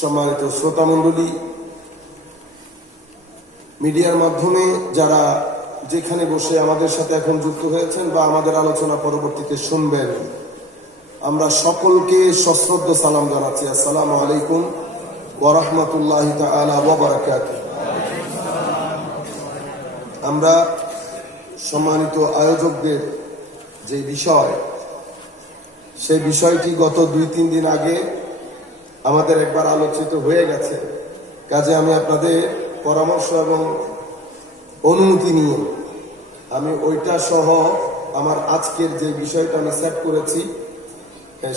সম্মানিত শ্রোতা মণ্ডলী, মিডিয়ার মাধ্যমে যারা যেখানে বসে আমাদের সাথে এখন যুক্ত হয়েছেন বা আমাদের আলোচনা পরবর্তীতে শুনবেন, আমরা সকলকে সশ্রদ্ধ সালাম জানাচ্ছি। আসসালামু আলাইকুম ওয়া রাহমাতুল্লাহি তাআলা ওয়া বারাকাতুহু। আমরা সম্মানিত আয়োজকদের যে বিষয়, সেই বিষয়টি গত 2-3 দিন আগে আমাদের একবার আলোচিত হয়ে গেছে। কাজে আমি আপনাদের পরামর্শ এবং অনুমতি নিয়ে আমি ওইটা সহ আমার আজকের যে বিষয়টা আমি সেট করেছি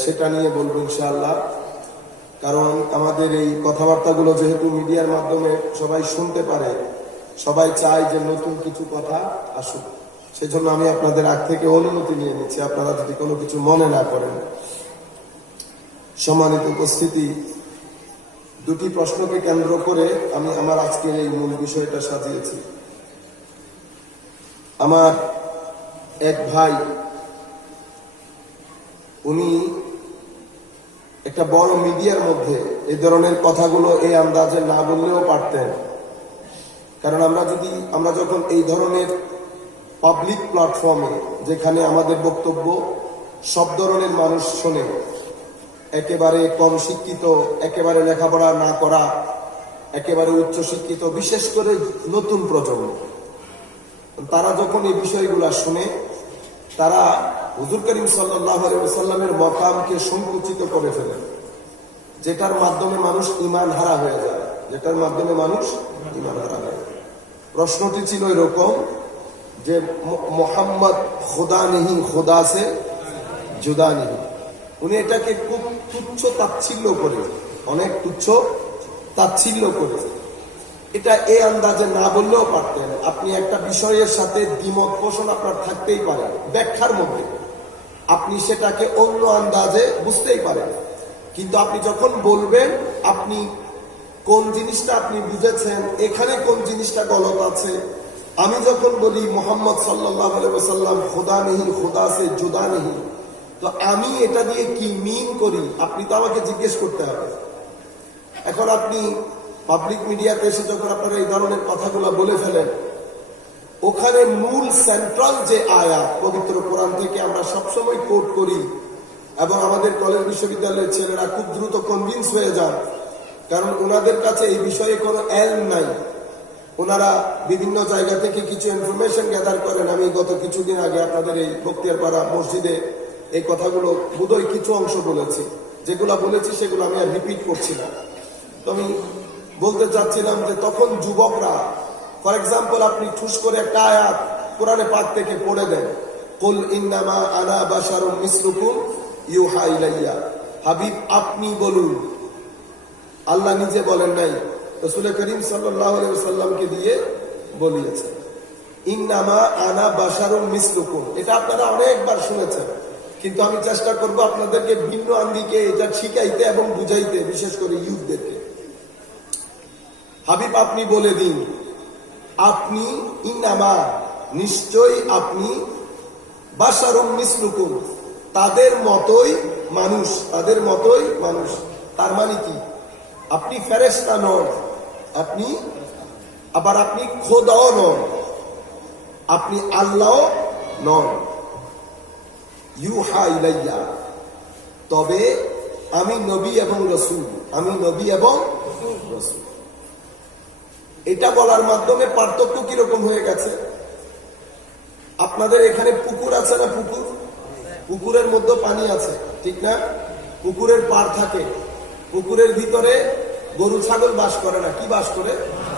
সেটা নিয়ে বলবো ইনশাআল্লাহ। কারণ আমাদের এই কথাবার্তাগুলো যেহেতু মিডিয়ার মাধ্যমে সবাই শুনতে পারে, সবাই চায় যে নতুন কিছু কথা আসুক, সেজন্য আমি আপনাদের আগ থেকে অনুমতি নিয়ে নিচ্ছি, আপনারা যদি কোনো কিছু মনে না করেন। সম্মানিত উপস্থিতি, দুটি প্রশ্নকে কেন্দ্র করে আমি আমার আজকের এই মূল বিষয়টা সাজিয়েছি। আমার এক ভাই, উনি একটা বড় মিডিয়ার মধ্যে এই ধরনের কথাগুলো এই আন্দাজে না বললেও পারতেন। কারণ আমরা যখন এই ধরনের পাবলিক প্ল্যাটফর্মে, যেখানে আমাদের বক্তব্য সব ধরনের মানুষ শোনে, একেবারে কম শিক্ষিত, একেবারে লেখাপড়া না করা, একেবারে উচ্চ শিক্ষিত, বিশেষ করে নতুন প্রজন্ম, তারা যখন এই বিষয়গুলো শুনে, তারা হুজুর করিম সাল্লাল্লাহু আলাইহি ওয়াসাল্লামের মকামকে সংকুচিত করে ফেলে, যেটার মাধ্যমে মানুষ ঈমান হারা হয়ে যায়, যেটার মাধ্যমে মানুষ ঈমান হারা হয়ে যায়। প্রশ্নটি ছিল এরকম যে মোহাম্মদ খোদা নেহি, খোদা সে জুদা নেহি। উনি এটাকে খুব তুচ্ছ তাচ্ছিল্য করে, অনেক তুচ্ছ তাচ্ছিল্য করে, এটা এই আন্দাজে না বললেও পারতেন। আপনি একটা বিষয়ের সাথে দ্বিমত পোষণ আপনার থাকতেই পারে, ব্যাখ্যার মধ্যে আপনি সেটাকে অন্য আন্দাজে বুঝতেই পারেন, কিন্তু আপনি যখন বলবেন আপনি কোন জিনিসটা আপনি বুঝেছেন, এখানে কোন জিনিসটা গলত আছে। আমি যখন বলি মুহাম্মদ সাল্লাল্লাহু আলাইহি ওয়াসাল্লাম খোদা নেহি, খোদা সে জুদা নেহি, তো আমি এটা দিয়ে কি মিন করি আপনি তো আমাকে জিজ্ঞেস করতে হবে। এখন আপনি পাবলিক মিডিয়াতে এসে যখন আপনারা এই ধরনের কথাগুলো বলে ফেলেন, ওখানে মূল সেন্ট্রাল যে আয়াত পবিত্র কোরআন থেকে আমরা সবসময় কোট করি, এবং আমাদের কলেজ বিশ্ববিদ্যালয়ের ছেলেরা খুব দ্রুত কনভিন্স হয়ে যান, কারণ ওনাদের কাছে এই বিষয়ে কোনো এলম নাই। ওনারা বিভিন্ন জায়গা থেকে কিছু ইনফরমেশন গ্যাদার করেন। আমি গত কিছুদিন আগে আপনাদের এই বক্তিয়ারপাড়া মসজিদে এই কথাগুলো বোধহয় কিছু অংশ বলেছি, যেগুলা বলেছি সেগুলো আমি আর রিপিট করছি না। তো আমি বলতে চাচ্ছিলাম যে তখন যুবকরা, ফর এক্সাম্পল, আপনি ঠুস করে একটা আয়াত কোরআনে পাক থেকে পড়ে দেন, কুল ইন্নামা আনা বাশারুম মিসলুকুম ইউহা ইলাইয়া। হাবিব আপনি বলুন, আল্লাহ নিজে বলেন নাই, রাসূল করিম সাল্লাল্লাহু আলাইহি ওয়াসাল্লামকে দিয়ে বলিয়েছে ইন্নামা আনা বাশারুম মিসলুকুম। এটা আপনারা অনেকবার শুনেছেন, কিন্তু আমি চেষ্টা করব আপনাদেরকে ভিন্ন আঙ্গিকে এটা শিখাইতে এবং বুঝাইতে, বিশেষ করে ইউথদেরকে। হাবিব আপনি বলে দিন, আপনি ইন্নামা নিশ্চয়ই, আপনি বাশারুম মিসলুকুম তাদের মতোই মানুষ, তাদের মতোই মানুষ। তার মানে কি? আপনি ফেরেশতা নন, আপনি আবার আপনি খোদাও নন, আপনি আল্লাহ নন। ইউহা ইলাইয়া, তবে আমি নবী এবং রাসূল, আমি নবী এবং রাসূল। এটা বলার মাধ্যমে পার্থক্য কিরকম হয়ে গেছে? আপনাদের এখানে পুকুর আছে না? পুকুরের মধ্যে পানি আছে, ঠিক না? পুকুরের পার থাকে, পুকুরের ভিতরে গরু ছাগল বাস করে না, কি বাস করে?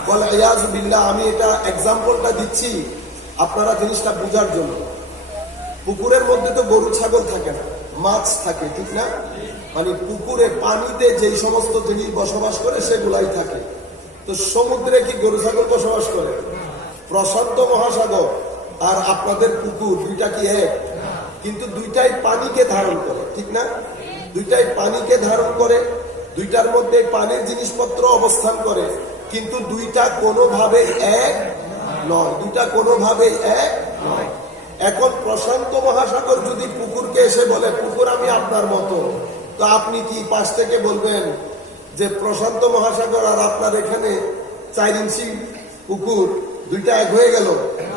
বলে ইয়াজ বিল্লাহ। আমি এটা এক্সাম্পলটা দিচ্ছি আপনারা জিনিসটা বোঝার জন্য। পুকুরের মধ্যে তো গরু ছাগল থাকে না, মাছ থাকে, ঠিক না? মানে পুকুরে পানিতে যেই সমস্ত জিনিস বসবাস করে সেগুলাই থাকে। তো সমুদ্রে কি গরু ছাগল বসবাস করে? প্রশান্ত মহাসাগর আর আপনাদের পুকুর দুইটা কি এক? কিন্তু দুইটাই পানিকে ধারণ করে, ঠিক না? দুইটাই পানিকে ধারণ করে, দুইটার মধ্যে পানির জিনিসপত্র অবস্থান করে, কিন্তু দুইটা কোনোভাবে এক নয়, দুইটা কোনোভাবে এক নয়। এখন প্রশান্ত মহাসাগর যদি পুকুরকে এসে বলে পুকুর আমি আপনার মতো, তো আপনি কি পাশ থেকে বলবেন যে প্রশান্ত মহাসাগর আর আপনার এখানে 4 ইঞ্চি পুকুর দুইটা এক হয়ে গেল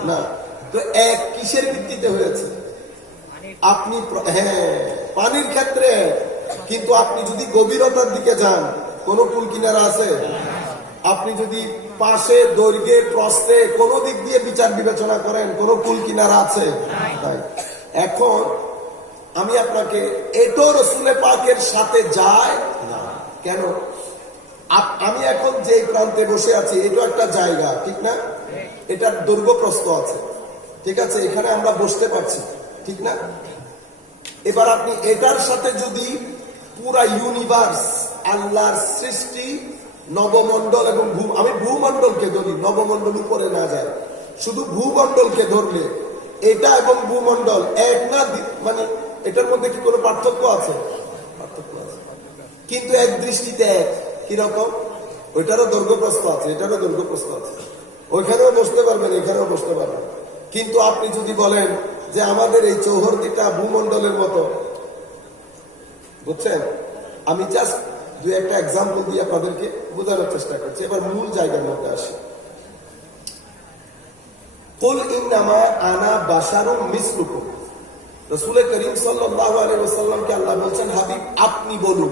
না, তো এক কিসের ভিত্তিতে হয়েছে? আপনি হ্যাঁ পানির ক্ষেত্রে, কিন্তু আপনি যদি গভীরতার দিকে যান কোন কুল কিনারা আছে? আপনি যদি পাশে দৈর্ঘ্যে প্রস্থে কোন দিক দিয়ে বিচার বিবেচনা করেন কোন কুল কিনারা আছে? এখন আমি আপনাকে এটো রসুলে পাকের সাথে যায় না কেন? আমি এখন যে প্রান্তে বসে আছি এটা একটা জায়গা, ঠিক না? এটার দৈর্ঘ্য প্রস্থ আছে, ঠিক আছে? এখানে আমরা বসতে পারছি, ঠিক না? এবার আপনি এটার সাথে যদি পুরা ইউনিভার্স, আল্লাহর সৃষ্টি, নবমণ্ডল এবং আমি ভূমণ্ডলকে ধরি, নবমণ্ডল উপরে না যায়, শুধু ভূমণ্ডলকে ধরলে এটা এবং ভূমণ্ডল এক না, মানে এটার মধ্যে কি কোনো পার্থক্য আছে? পার্থক্য আছে, কিন্তু এক দৃষ্টিতে এক। কিরকম? ওইটারও দৈর্ঘ্য প্রস্থ আছে, এটারও দৈর্ঘ্য প্রস্থ আছে, ওইখানেও বসতে পারবেন এখানেও বসতে পারবেন। কিন্তু আপনি যদি বলেন যে আমাদের এই চৌহদ্দিটা ভূমণ্ডলের মতো, বুঝছেন? আমি জাস্ট দুই একটা এক্সাম্পল দিয়ে আপনাদেরকে বোঝানোর চেষ্টা করছি। এবার মূল জায়গার মধ্যে আসি। কুল ইন্নামা আনা বাশারুম মিসলুকুম, রাসূল করিম সাল্লাল্লাহু আলাইহি ওয়াসাল্লামকে আল্লাহ বলছেন, হাবিব আপনি বলুন।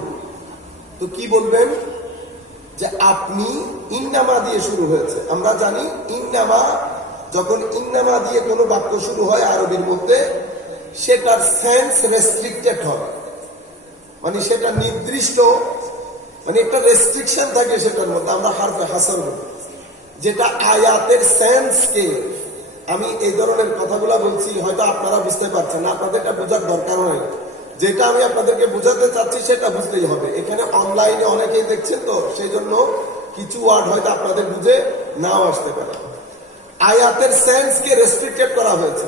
তো কি বলবেন? যে আপনি, ইন্নামা দিয়ে শুরু হয়েছে। আমরা জানি ইন্নামা, যখন ইন্নামা দিয়ে কোনো বাক্য শুরু হয় আরবির মধ্যে, সেটার সেন্স রেস্ট্রিক্টেড হয়, মানে সেটা নির্দিষ্ট, মানে একটা রেস্ট্রিকশন থাকে সেটার মধ্যে। আমরা হারফে হাসান বলি, যেটা আয়াতের সেন্সকে, আমি এই ধরনের কথাগুলো বলছি হয়তো আপনারা বুঝতে পারছেন না, আপনাদের এটা বোঝার দরকার হয়। যেটা আমি আপনাদেরকে বোঝাতে চাচ্ছি সেটা বুঝলেই হবে। এখানে অনলাইনে অনেকেই দেখছেন, তো সেই জন্য কিছু ওয়ার্ড হয়তো আপনাদের বুঝে নাও আসতে পারে। আয়াতের সেন্সকে রেস্ট্রিক্টেড করা হয়েছে।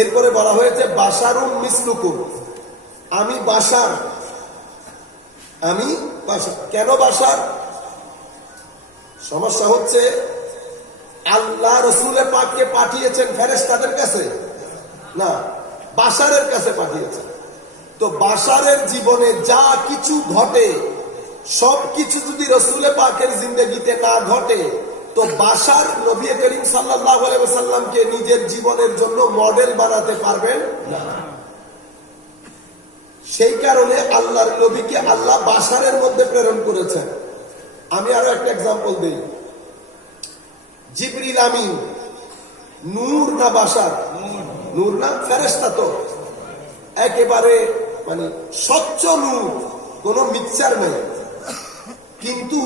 এরপরে বলা হয়েছে বাশারুম মিসলুকুম, আমি বাশার, আমি বাশার। কেন বাশার? সমস্যা হচ্ছে আল্লাহ রসুলে পাককে পাঠিয়েছেন ফেরেশতাদের কাছে না, বাশারের কাছে পাঠিয়েছেন। তো বাশারের জীবনে যা কিছু ঘটে সবকিছু যদি রসুলে পাকের জিন্দেগিতে না ঘটে, তো বাশার নবী করিম সাল্লাল্লাহু আলাইহি ওয়াসাল্লামকে নিজের জীবনের জন্য মডেল বানাতে পারবেন না। সেই কারণে আল্লাহর নবীকে আল্লাহ বাশারের মধ্যে প্রেরণ করেছেন। আমি আরো একটা এক্সাম্পল দিই। জিবরিল আমিন নূর না বাশার? নূর না? ফেরেশতা তো একেবারে মানে স্বচ্ছ নূর, কোন মিক্সচার নেই। কিন্তু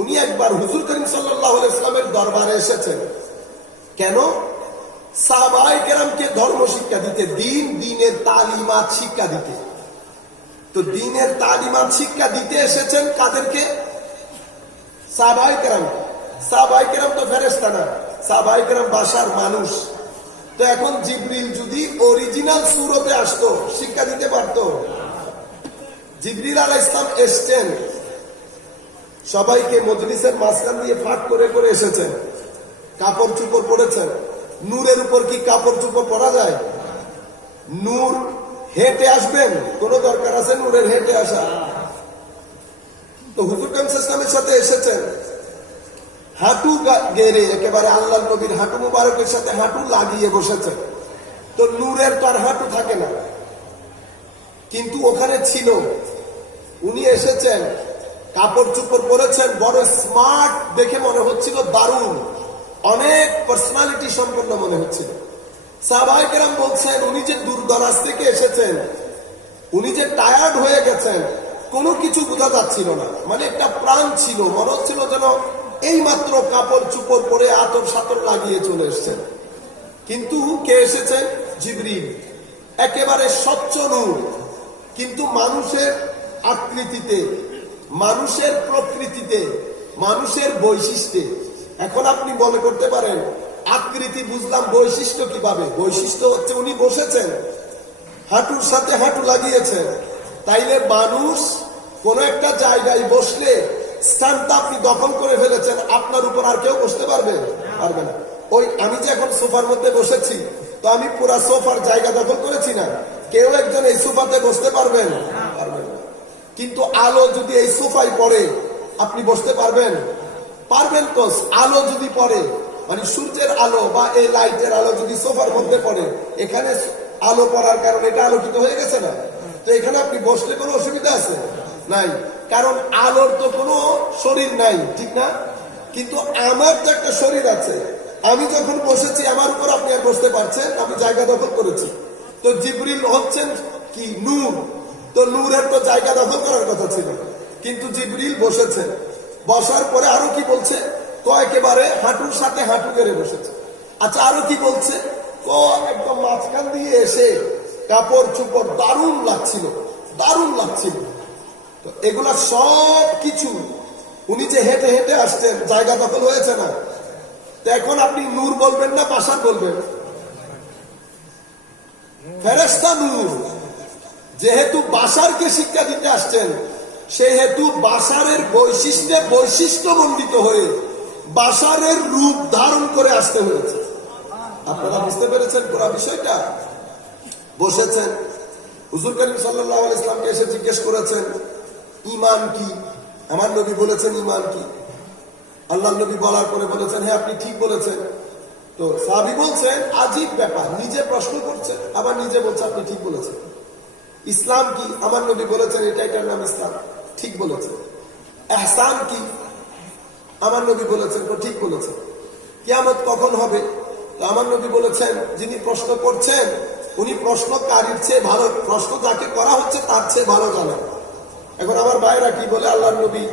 উনি একবার হুজুর করিম সাল্লাল্লাহু আলাইহি ওয়াসাল্লামের দরবারে এসেছেন। কেন? সাহাবায়ে কেরামকে ধর্ম শিক্ষা দিতে, দিনের তালিমাত শিক্ষা দিতে। তো দিনের তালিমাত শিক্ষা দিতে এসেছেন কাদেরকে? সাহাবায়ে কেরাম। সাহাবায়ে কেরাম তো ফেরেশতা না, সাহাবায়ে কেরাম বাশার, মানুষ। তো এখন জিবরিল যদি অরিজিনাল সুরতে আসতো শিক্ষা দিতে পারতো? জিবরিল আলাইহিস সালাম এসেছেন, সবাইকে মজলিসের মাঝখান দিয়ে ফাঁক করে করে এসেছেন, কাপড় চুপড় পরেছেন। নূরের উপর কি কাপড় চুপড় পরা যায়? নূর হেঁটে আসবেন? কোন দরকার আছে নূরের হেঁটে আসা? তো হুজুর করিম সাল্লাল্লাহু আলাইহি ওয়াসাল্লামের সাথে এসেছেন, হাঁটু গেড়ে একেবারে আল্লাহ নবীর হাঁটু মুবারকের সাথে হাঁটু লাগিয়ে বসেছেন। তো নূরের তার হাঁটু থাকে না, কিন্তু ওখানে ছিল। উনি এসেছেন, কাপড় চুপড় পরেছেন, বড় স্মার্ট দেখে মনে হচ্ছিল, দারুণ, অনেক পার্সোনালিটি সম্পন্ন মনে হচ্ছিল। সাহাবায়ে কেরাম বলছেন উনি যে দূর দরাজ থেকে এসেছেন, উনি যে টায়ার্ড হয়ে গেছেন, কোনো কিছু বোঝা যাচ্ছিল না। মানে একটা প্রাণ ছিল, মনে হচ্ছিল যেন এই মাত্র কাপড় চুপড় পরে আতর সাতর লাগিয়ে চলে এসেছেন। কিন্তু কে এসেছেন? জিবরিল, একেবারে স্বচ্ছ নূর, কিন্তু মানুষের আকৃতিতে, মানুষের প্রকৃতিতে, মানুষের বৈশিষ্ট্যে। এখন আপনি মনে করতে পারেন আকৃতি বুঝলাম, বৈশিষ্ট্য কিভাবে? বৈশিষ্ট্য হচ্ছে উনি বসেছেন, হাঁটুর সাথে হাঁটু লাগিয়েছেন। তাইলে মানুষ কোন একটা জায়গায় বসলে স্থানটা আপনি দখল করে ফেলেছেন, আপনার উপর আর কেউ বসতে পারবে? পারবে না। ওই আমি যে এখন সোফার মধ্যে বসেছি, তো আমি পুরা সোফার জায়গা দখল করেছি না? কেউ একজন এই সোফাতে বসতে পারবেন? পারবেন না। কিন্তু আলো যদি এই সোফায় পড়ে আপনি বসতে পারবেন? পারবেন তো। আলো যদি পড়ে, মানে সূর্যের আলো বা এই লাইটের আলো যদি সোফার মধ্যে পড়ে, এখানে আলো পড়ার কারণে এটা আলোকিত হয়ে গেছে না? তো এখানে আপনি বসলে কোনো অসুবিধা আছে? নাই, কারণ আলোর তো কোনো শরীর নাই, ঠিক না? কিন্তু আমার তো একটা শরীর আছে। আমি যখন বসেছি আমার উপর আপনি আর বসতে পারছেন, আমি জায়গা দখল করেছি। তো জিবরিল হচ্ছেন কি? নূর। তো নূরের তো জায়গা দখল করার কথা ছিল, কিন্তু জিবরিল বসেছেন। বসার পরে আরো কি বলছে? একেবারে হাঁটুর সাথে হাঁটু কেড়ে বসেছে। আচ্ছা, আরো কি বলছে? একদম মাঝখান দিয়ে এসে কাপড় চুপড় দারুণ লাগছিল, দারুণ লাগছিল। তো এগুলা সব কিছু উনি যে হেঁটে হেঁটে আসছেন, জায়গা দখল হয়েছে না? তো এখন আপনি নূর বলবেন না বাশার বলবেন? ফেরেশতা নূর। যেহেতু বাশারকে শিক্ষা দিতে আসছেন, সেহেতু বাশারের বৈশিষ্ট্যমণ্ডিত হয়ে বাশারের রূপ ধারণ করে আসতে হয়েছে। আপনারা বুঝতে পেরেছেন পুরো বিষয়টা? বসেছেন, হুজুর করিম সাল্লাল্লাহু আলাইহি ওয়াসাল্লামকে এসে জিজ্ঞেস করেছেন ঈমান কি? আমার নবী বলেছেন ঈমান কি? আল্লাহ নবী বলার পরে বলেছেন হ্যাঁ আপনি ঠিক বলেছেন। তো সাহাবী বলছেন আজীব ব্যাপার, নিজে প্রশ্ন করছেন আবার নিজে বলছে আপনি ঠিক বলেছেন। ইসলাম কি? আমার নবী বলেছেন এটার নাম ইসলাম, ঠিক বলেছেন। ইহসান কি? আমার নবী বলেছেন তো ঠিক বলেছেন। কিয়ামত কখন হবে? তো আমার নবী বলেছেন যিনি প্রশ্ন করছেন উনি প্রশ্নকারীর চেয়ে ভালো, প্রশ্ন যাকে করা হচ্ছে তার চেয়ে ভালো জানেন। এখন আমার ভাইরা কি বলে আল্লাহর নবী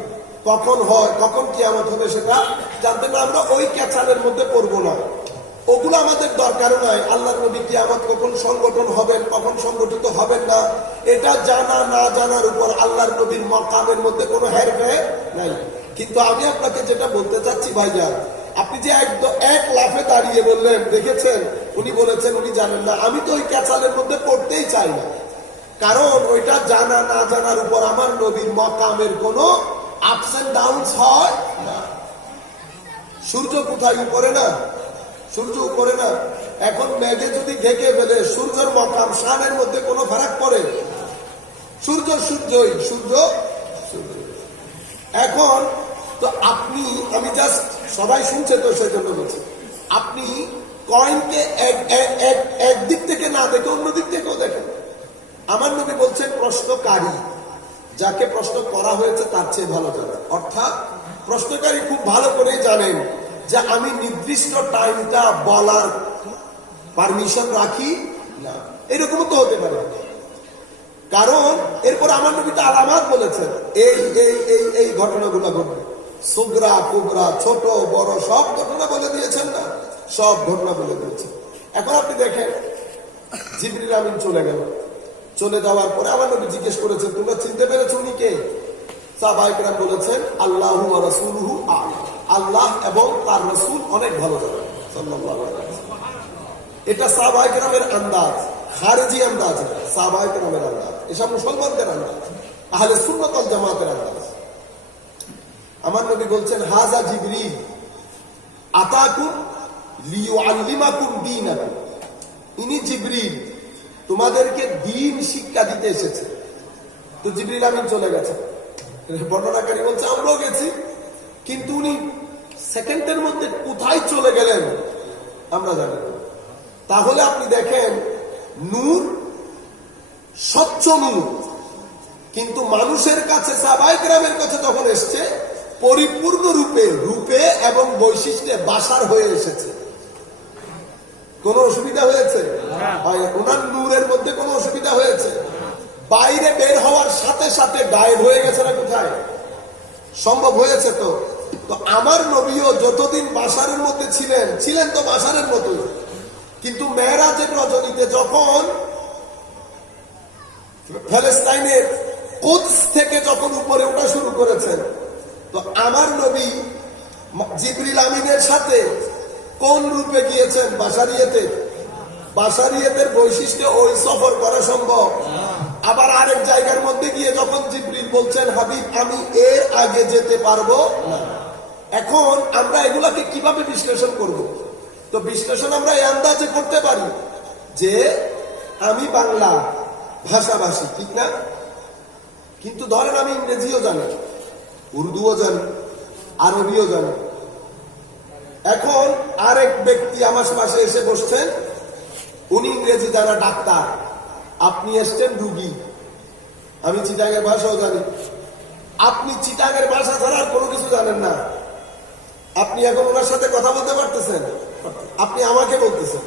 কখন হয়, কখন কিয়ামত হবে সেটা জানতে না, আমরা ওই ক্যাচালের মধ্যে পড়বো না, ওগুলো আমাদের দরকারও নাই। আল্লাহর নবী কিয়ামত কখন সংগঠন হবেন, কখন সংগঠিত হবেন না, এটা জানা না জানার উপর আল্লাহর নবীর মাকামের মধ্যে কোনো হেরফের নাই। কিন্তু আমি আপনাকে যেটা বলতে চাচ্ছি ভাইজান, আপনি যে এক লাফে দাঁড়িয়ে বললেন দেখেছেন উনি বলেছেন উনি জানেন না, আমি তো ওই ক্যাচালের মধ্যে পড়তেই চাই না। কারণ ওইটা জানা না জানার উপর আমার নবীর মাকামের কোনো আপস এন্ড ডাউনস হয় না। সূর্য কোথায়? উপরে না? সূর্য উপরে না? এখন মেঘে যদি ঢেকে ফেলে সূর্যের মাকাম শানের মধ্যে কোনো ফারাক পড়ে? সূর্য সূর্যই, সূর্য সূর্য। এখন তো আপনি, আমি জাস্ট সবাই শুনছে তো সেজন্য বলছি, আপনি কয়েনকে একদিক থেকে না দেখে অন্য দিক থেকেও দেখেন। আমার নবী বলছেন প্রশ্নকারী, যাকে প্রশ্ন করা হয়েছে তার চেয়ে ভালো জানেন। অর্থাৎ প্রশ্নকারী খুব ভালো করেই জানেন যে আমি নির্দিষ্ট টাইমটা বলার পারমিশন রাখি না, এরকম তো হতে পারে। কারণ এরপর আমার নবী তো আলামাত বলেছেন এই এই এই এই ঘটনাগুলো ঘটবে, সুগরা কুবরা, ছোট বড় সব ঘটনা বলে দিয়েছেন না? সব ঘটনা বলে দিয়েছেন। এখন আপনি দেখেন জিবরিল আমিন চলে গেল, চলে যাওয়ার পরে আমার নবী জিজ্ঞেস করেছেন তোমরা চিনতে পেরেছো উনি কে? সাহাবায়ে কেরাম বলেছেন আল্লাহু ওয়া রাসূলুহু আ'লাম, আল্লাহ এবং তার রাসূল অনেক ভালো জানেন সাল্লাল্লাহু আলাইহি ওয়াসাল্লাম। এটা সাহাবায়ে কেরামের আন্দাজ, খারেজি আন্দাজ, সাহাবায়ে কেরামের আন্দাজ, এসব মুসলমানদের আন্দাজ, আহলে সুন্নাত ওয়াল জামাতের আন্দাজ। আমার নবী বলছেন হাযা জিবরিল আতাকুম লিয়ুআল্লিমাকুম দীনাকুম, ইনি জিবরিল তোমাদেরকে দ্বীন শিক্ষা দিতে এসেছে। তো জিবরিল আমিন চলে গেছে, বর্ণনাকারী বলছে আমরাও গেছি, কিন্তু উনি সেকেন্ডের মধ্যে কোথায় চলে গেলেন আমরা জানি না। তাহলে আপনি দেখেন নূর, স্বচ্ছ নূর, কিন্তু মানুষের কাছে সাহাবায়ে কেরামের কাছে যখন এসছে পরিপূর্ণ রূপে এবং বৈশিষ্ট্যে বাশার হয়ে এসেছে। কোন অসুবিধা হয়েছে? ওনার নূরের মধ্যে কোন অসুবিধা হয়েছে? বাইরে বের হওয়ার সাথে সাথে গায়েব হয়ে গেছে না কোথায়? সম্ভব হয়েছে তো। তো আমার নবীও যতদিন বাশারের মধ্যে ছিলেন তো বাশারের মতোই, কিন্তু মেরাজের রজনীতে যখন ফিলিস্তিনের কুদস থেকে যখন উপরে ওঠা শুরু করেছেন, তো আমার নবী জিবরিল আমিনের সাথে কোন রূপে গিয়েছেন? বাশারিয়তে। বাশারিয়তের বৈশিষ্ট্যে ওই সফর করা সম্ভব। আবার আরেক জায়গার মধ্যে গিয়ে যখন জিবরিল বলছেন হাবিব আমি এর আগে যেতে পারবো না। এখন আমরা এগুলাকে কিভাবে বিশ্লেষণ করব? তো বিশ্লেষণ আমরা এই আন্দাজে করতে পারি যে আমি বাংলা ভাষাভাষী, ঠিক না? কিন্তু ধরেন আমি ইংরেজিও জানি, উর্দুও জানি, আরবিও জানি। এখন আরেক ব্যক্তি আমার পাশে এসে বসছেন, উনি ইংরেজি জানা ডাক্তার, আপনি এসছেন রুগী। আমি চিটাগের ভাষাও জানি, আপনি চিটাগের ভাষা ছাড়া আর কোনো কিছু জানেন না। আপনি এখন ওনার সাথে কথা বলতে পারতেছেন? আপনি আমাকে বলতেছেন,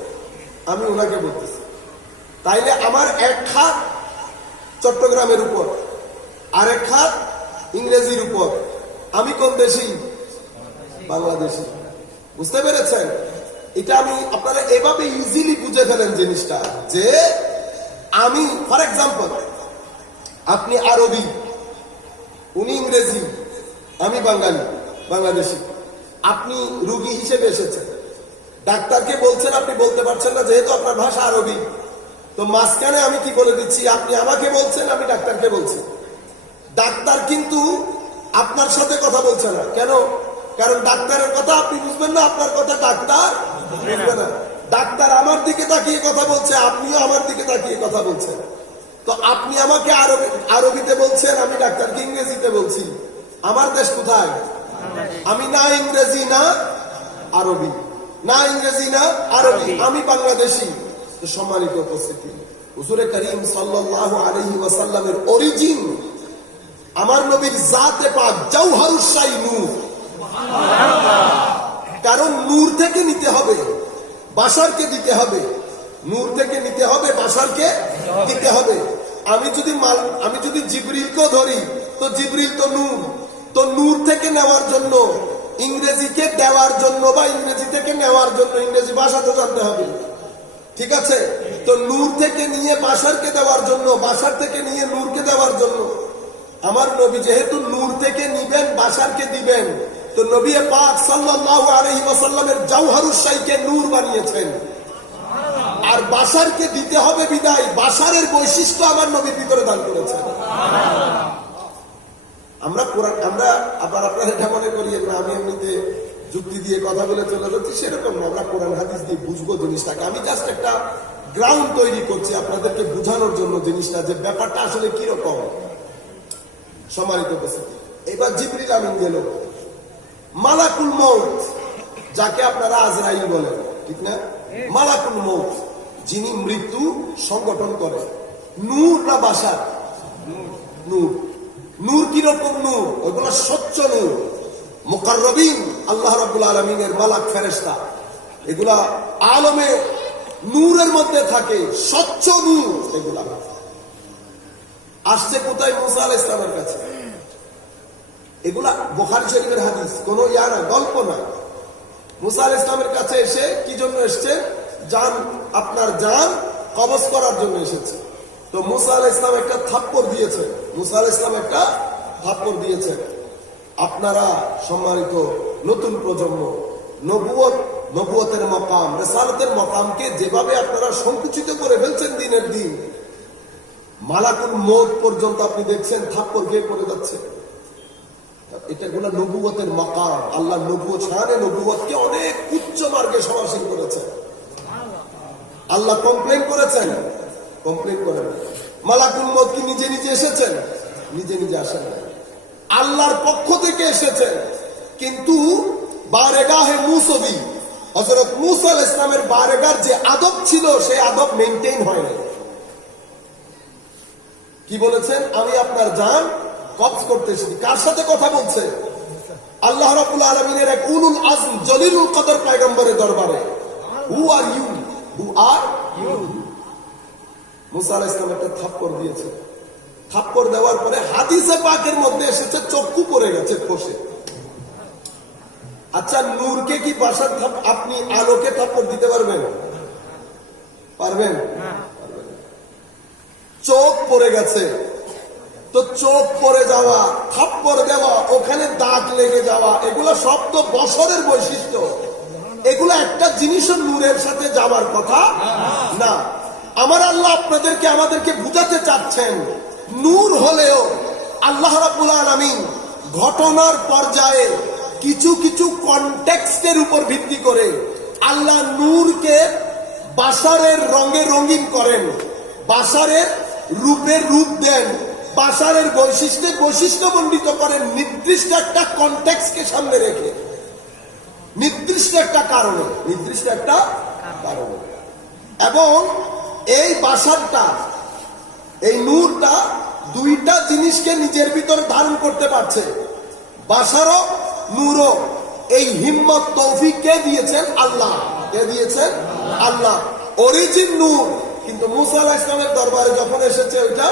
আমি ওনাকে বলতেছি। তাইলে আমার এক খাত চট্টগ্রামের উপর, আরেক খাত ইংরেজির উপর। আমি কোন দেশি? বাংলাদেশি। বুঝতে পেরেছেন? এটা আমি আপনারা এভাবে ইজিলি বুঝে ফেলেন জিনিসটা, যে আমি ফর এক্সাম্পল, আপনি আরবি, উনি ইংরেজি, আমি বাঙালি, বাংলাদেশি। আপনি রুগী হিসেবে এসেছেন, ডাক্তারকে বলছেন, আপনি বলতে পারছেন না যেহেতু আপনার ভাষা আরবি। তো মাঝখানে আমি কি বলে দিচ্ছি, আপনি আমাকে বলছেন, আমি ডাক্তারকে বলছি। ডাক্তার কিন্তু আপনার সাথে কথা বলছে না। কেন? কারণ ডাক্তারের কথা আপনি বুঝবেন না, আপনার কথা ডাক্তার বুঝবে না। ডাক্তার আমার দিকে তাকিয়ে কথা বলছে, আপনিও আমার দিকে তাকিয়ে কথা বলছেন। তো আপনি আমাকে আরবিতে বলছেন, আমি ডাক্তারকে ইংরেজিতে বলছি। আমার দেশ কোথায়? আমি না ইংরেজি না আরবি, না ইংরেজি না আরবি, আমি বাংলাদেশি। তো সম্মানিত উপস্থিতি, হুজুরে করিম সাল্লাল্লাহু আলাইহি ওয়াসাল্লামের অরিজিন, আমার নবীর জাতে পাক জাওহারুস শাই নূর। কারণ নূর থেকে নিতে হবে, বাশারকে দিতে হবে। নূর থেকে নিতে হবে, বাশারকে দিতে হবে। আমি যদি জিবরিলকেও ধরি, তো জিবরিল তো নূর। তো নূর থেকে নেওয়ার জন্য, ইংরেজিকে দেওয়ার জন্য বা ইংরেজি থেকে নেওয়ার জন্য ইংরেজি ভাষা তো জানতে হবে। ঠিক আছে? তো নূর থেকে নিয়ে বাশারকে দেওয়ার জন্য, বাশার থেকে নিয়ে নূরকে দেওয়ার জন্য আমার নবী যেহেতু নূর থেকে নিবেন, বাশারকে দিবেন, তো নবী পাক সাল্লাল্লাহু আলাইহি ওয়াসাল্লামের জাওহারুস শাইকে নূর বানিয়েছেন। আর বাশারকে দিতে হবে বিদায় বাশারের বৈশিষ্ট্য আমার নবীর ভিতরে দান করেছেন। আমরা আবার আপনারা এটা মনে করিয়েন না আমি এমনিতে যুক্তি দিয়ে কথা বলে চলে যাচ্ছি, সেরকম না। আমরা কোরআন হাদিস দিয়ে বুঝবো জিনিসটাকে। আমি জাস্ট একটা গ্রাউন্ড তৈরি করছি আপনাদেরকে বোঝানোর জন্য জিনিসটা, যে ব্যাপারটা আসলে কিরকম। সম্মানিত উপস্থিতি, এবার জিবরিল আমিন গেল, মালাকুল মউত, যাকে আপনারা আজরাইল বলেন, ঠিক না? মালাকুল মউত, যিনি মৃত্যু সংগঠন করে। নূর না বাশার? নূর। নূর কিরকম নূর? ওইগুলো স্বচ্ছ নূর, মুকাররবিন, আল্লাহ রাব্বুল আলামিনের মালাক ফেরেশতা, এগুলা আলমে নূরের মধ্যে থাকে, স্বচ্ছ নূর। এগুলা আসছে কোথায়? মুসা আলাইহিস সালামের কাছে। এগুলা বুখারী শরীফের হাদিস, কোন না, গল্প না। মুসা আলাইহিস সালামের কাছে এসে কি জন্য এসছে? আপনার জান কবজ করার জন্য এসেছে। তো মুসা আলাইহিস সালাম একটা থাপ্পড় দিয়েছে, মুসা আলাইহিস সালাম একটা থাপ্পড় দিয়েছে। আপনারা সম্মানিত নতুন প্রজন্ম, নবুয়তের মকাম, রিসালাতের মকামকে যেভাবে আপনারা সংকুচিত করে ফেলছেন দিনের দিন, মালাকুল মউত পর্যন্ত আপনি দেখছেন থাপ্পড় খেয়ে পড়ে যাচ্ছে। এটা গুলো নবুয়তের মকাম। আল্লাহ নবুয়ত, শানে নবুয়তকে অনেক উচ্চ মার্গে সমাসীন করেছেন। আল্লাহ কমপ্লেন করেছেন? কমপ্লেন করেন। মালাকুল মউত কি নিজে নিজে এসেছেন? নিজে নিজে আসেন না, আল্লাহর পক্ষ থেকে এসেছেন। কিন্তু বারেগাহে মুসবি, হযরত মুসা আলাইহিস সালামের বারেগার যে আদব ছিল, সেই আদব মেইনটেইন হয় না। কি বলেছেন? আমি আপনার জান কবজ করতে এসেছি। কার সাথে কথা বলছে? আল্লাহ রাব্বুল আলামিনের এক উলুল আজম, জলিলুল কদর পয়গম্বরের দরবারে। হু are you? Who are you? মুসা আলাইহিস সালাম একটা থাপ্পড় দিয়েছে। থাপ্পড় দেওয়ার পরে হাদিসে পাকের মধ্যে এসেছে চক্ষু পড়ে গেছে খসে। আচ্ছা, নূরকে কি বাসার আপনি আলোকে থাপ্পড় দিতে পারবেন? পারবেন? চোখ পড়ে গেছে, তো চোখ পড়ে যাওয়া, থাপ্পড় দেওয়া, ওখানে দাগ লেগে যাওয়া, এগুলো সব তো বশরের বৈশিষ্ট্য। এগুলো একটা জিনিসও নূরের সাথে যাওয়ার কথা না। আমার আল্লাহ আমাদেরকে বুঝাতে চাচ্ছেন, নূর হলেও আল্লাহ রাব্বুল আলামিন ঘটনার পর্যায়ে কিছু কিছু কনটেক্সটের উপর ভিত্তি করে আল্লাহ নূরকে বাশারের রঙে রঙিন করেন, বাশারের রূপের রূপ দেন, বাশারের বৈশিষ্ট্যমণ্ডিত করেন নির্দিষ্ট একটা কনটেক্সটকে সামনে রেখে, নির্দিষ্ট একটা কারণে, এবং এই বাশারটা, এই নূরটা দুইটা জিনিসকে নিজের ভিতরে ধারণ করতে পারছে। বাশারও নূরও এই হিম্মত তৌফিক কে দিয়েছেন? আল্লাহ। কে দিয়েছেন? আল্লাহ। অরিজিন নূর, কিন্তু মুসা আলাইহিস সালামের দরবারে যখন এসেছে ওইটা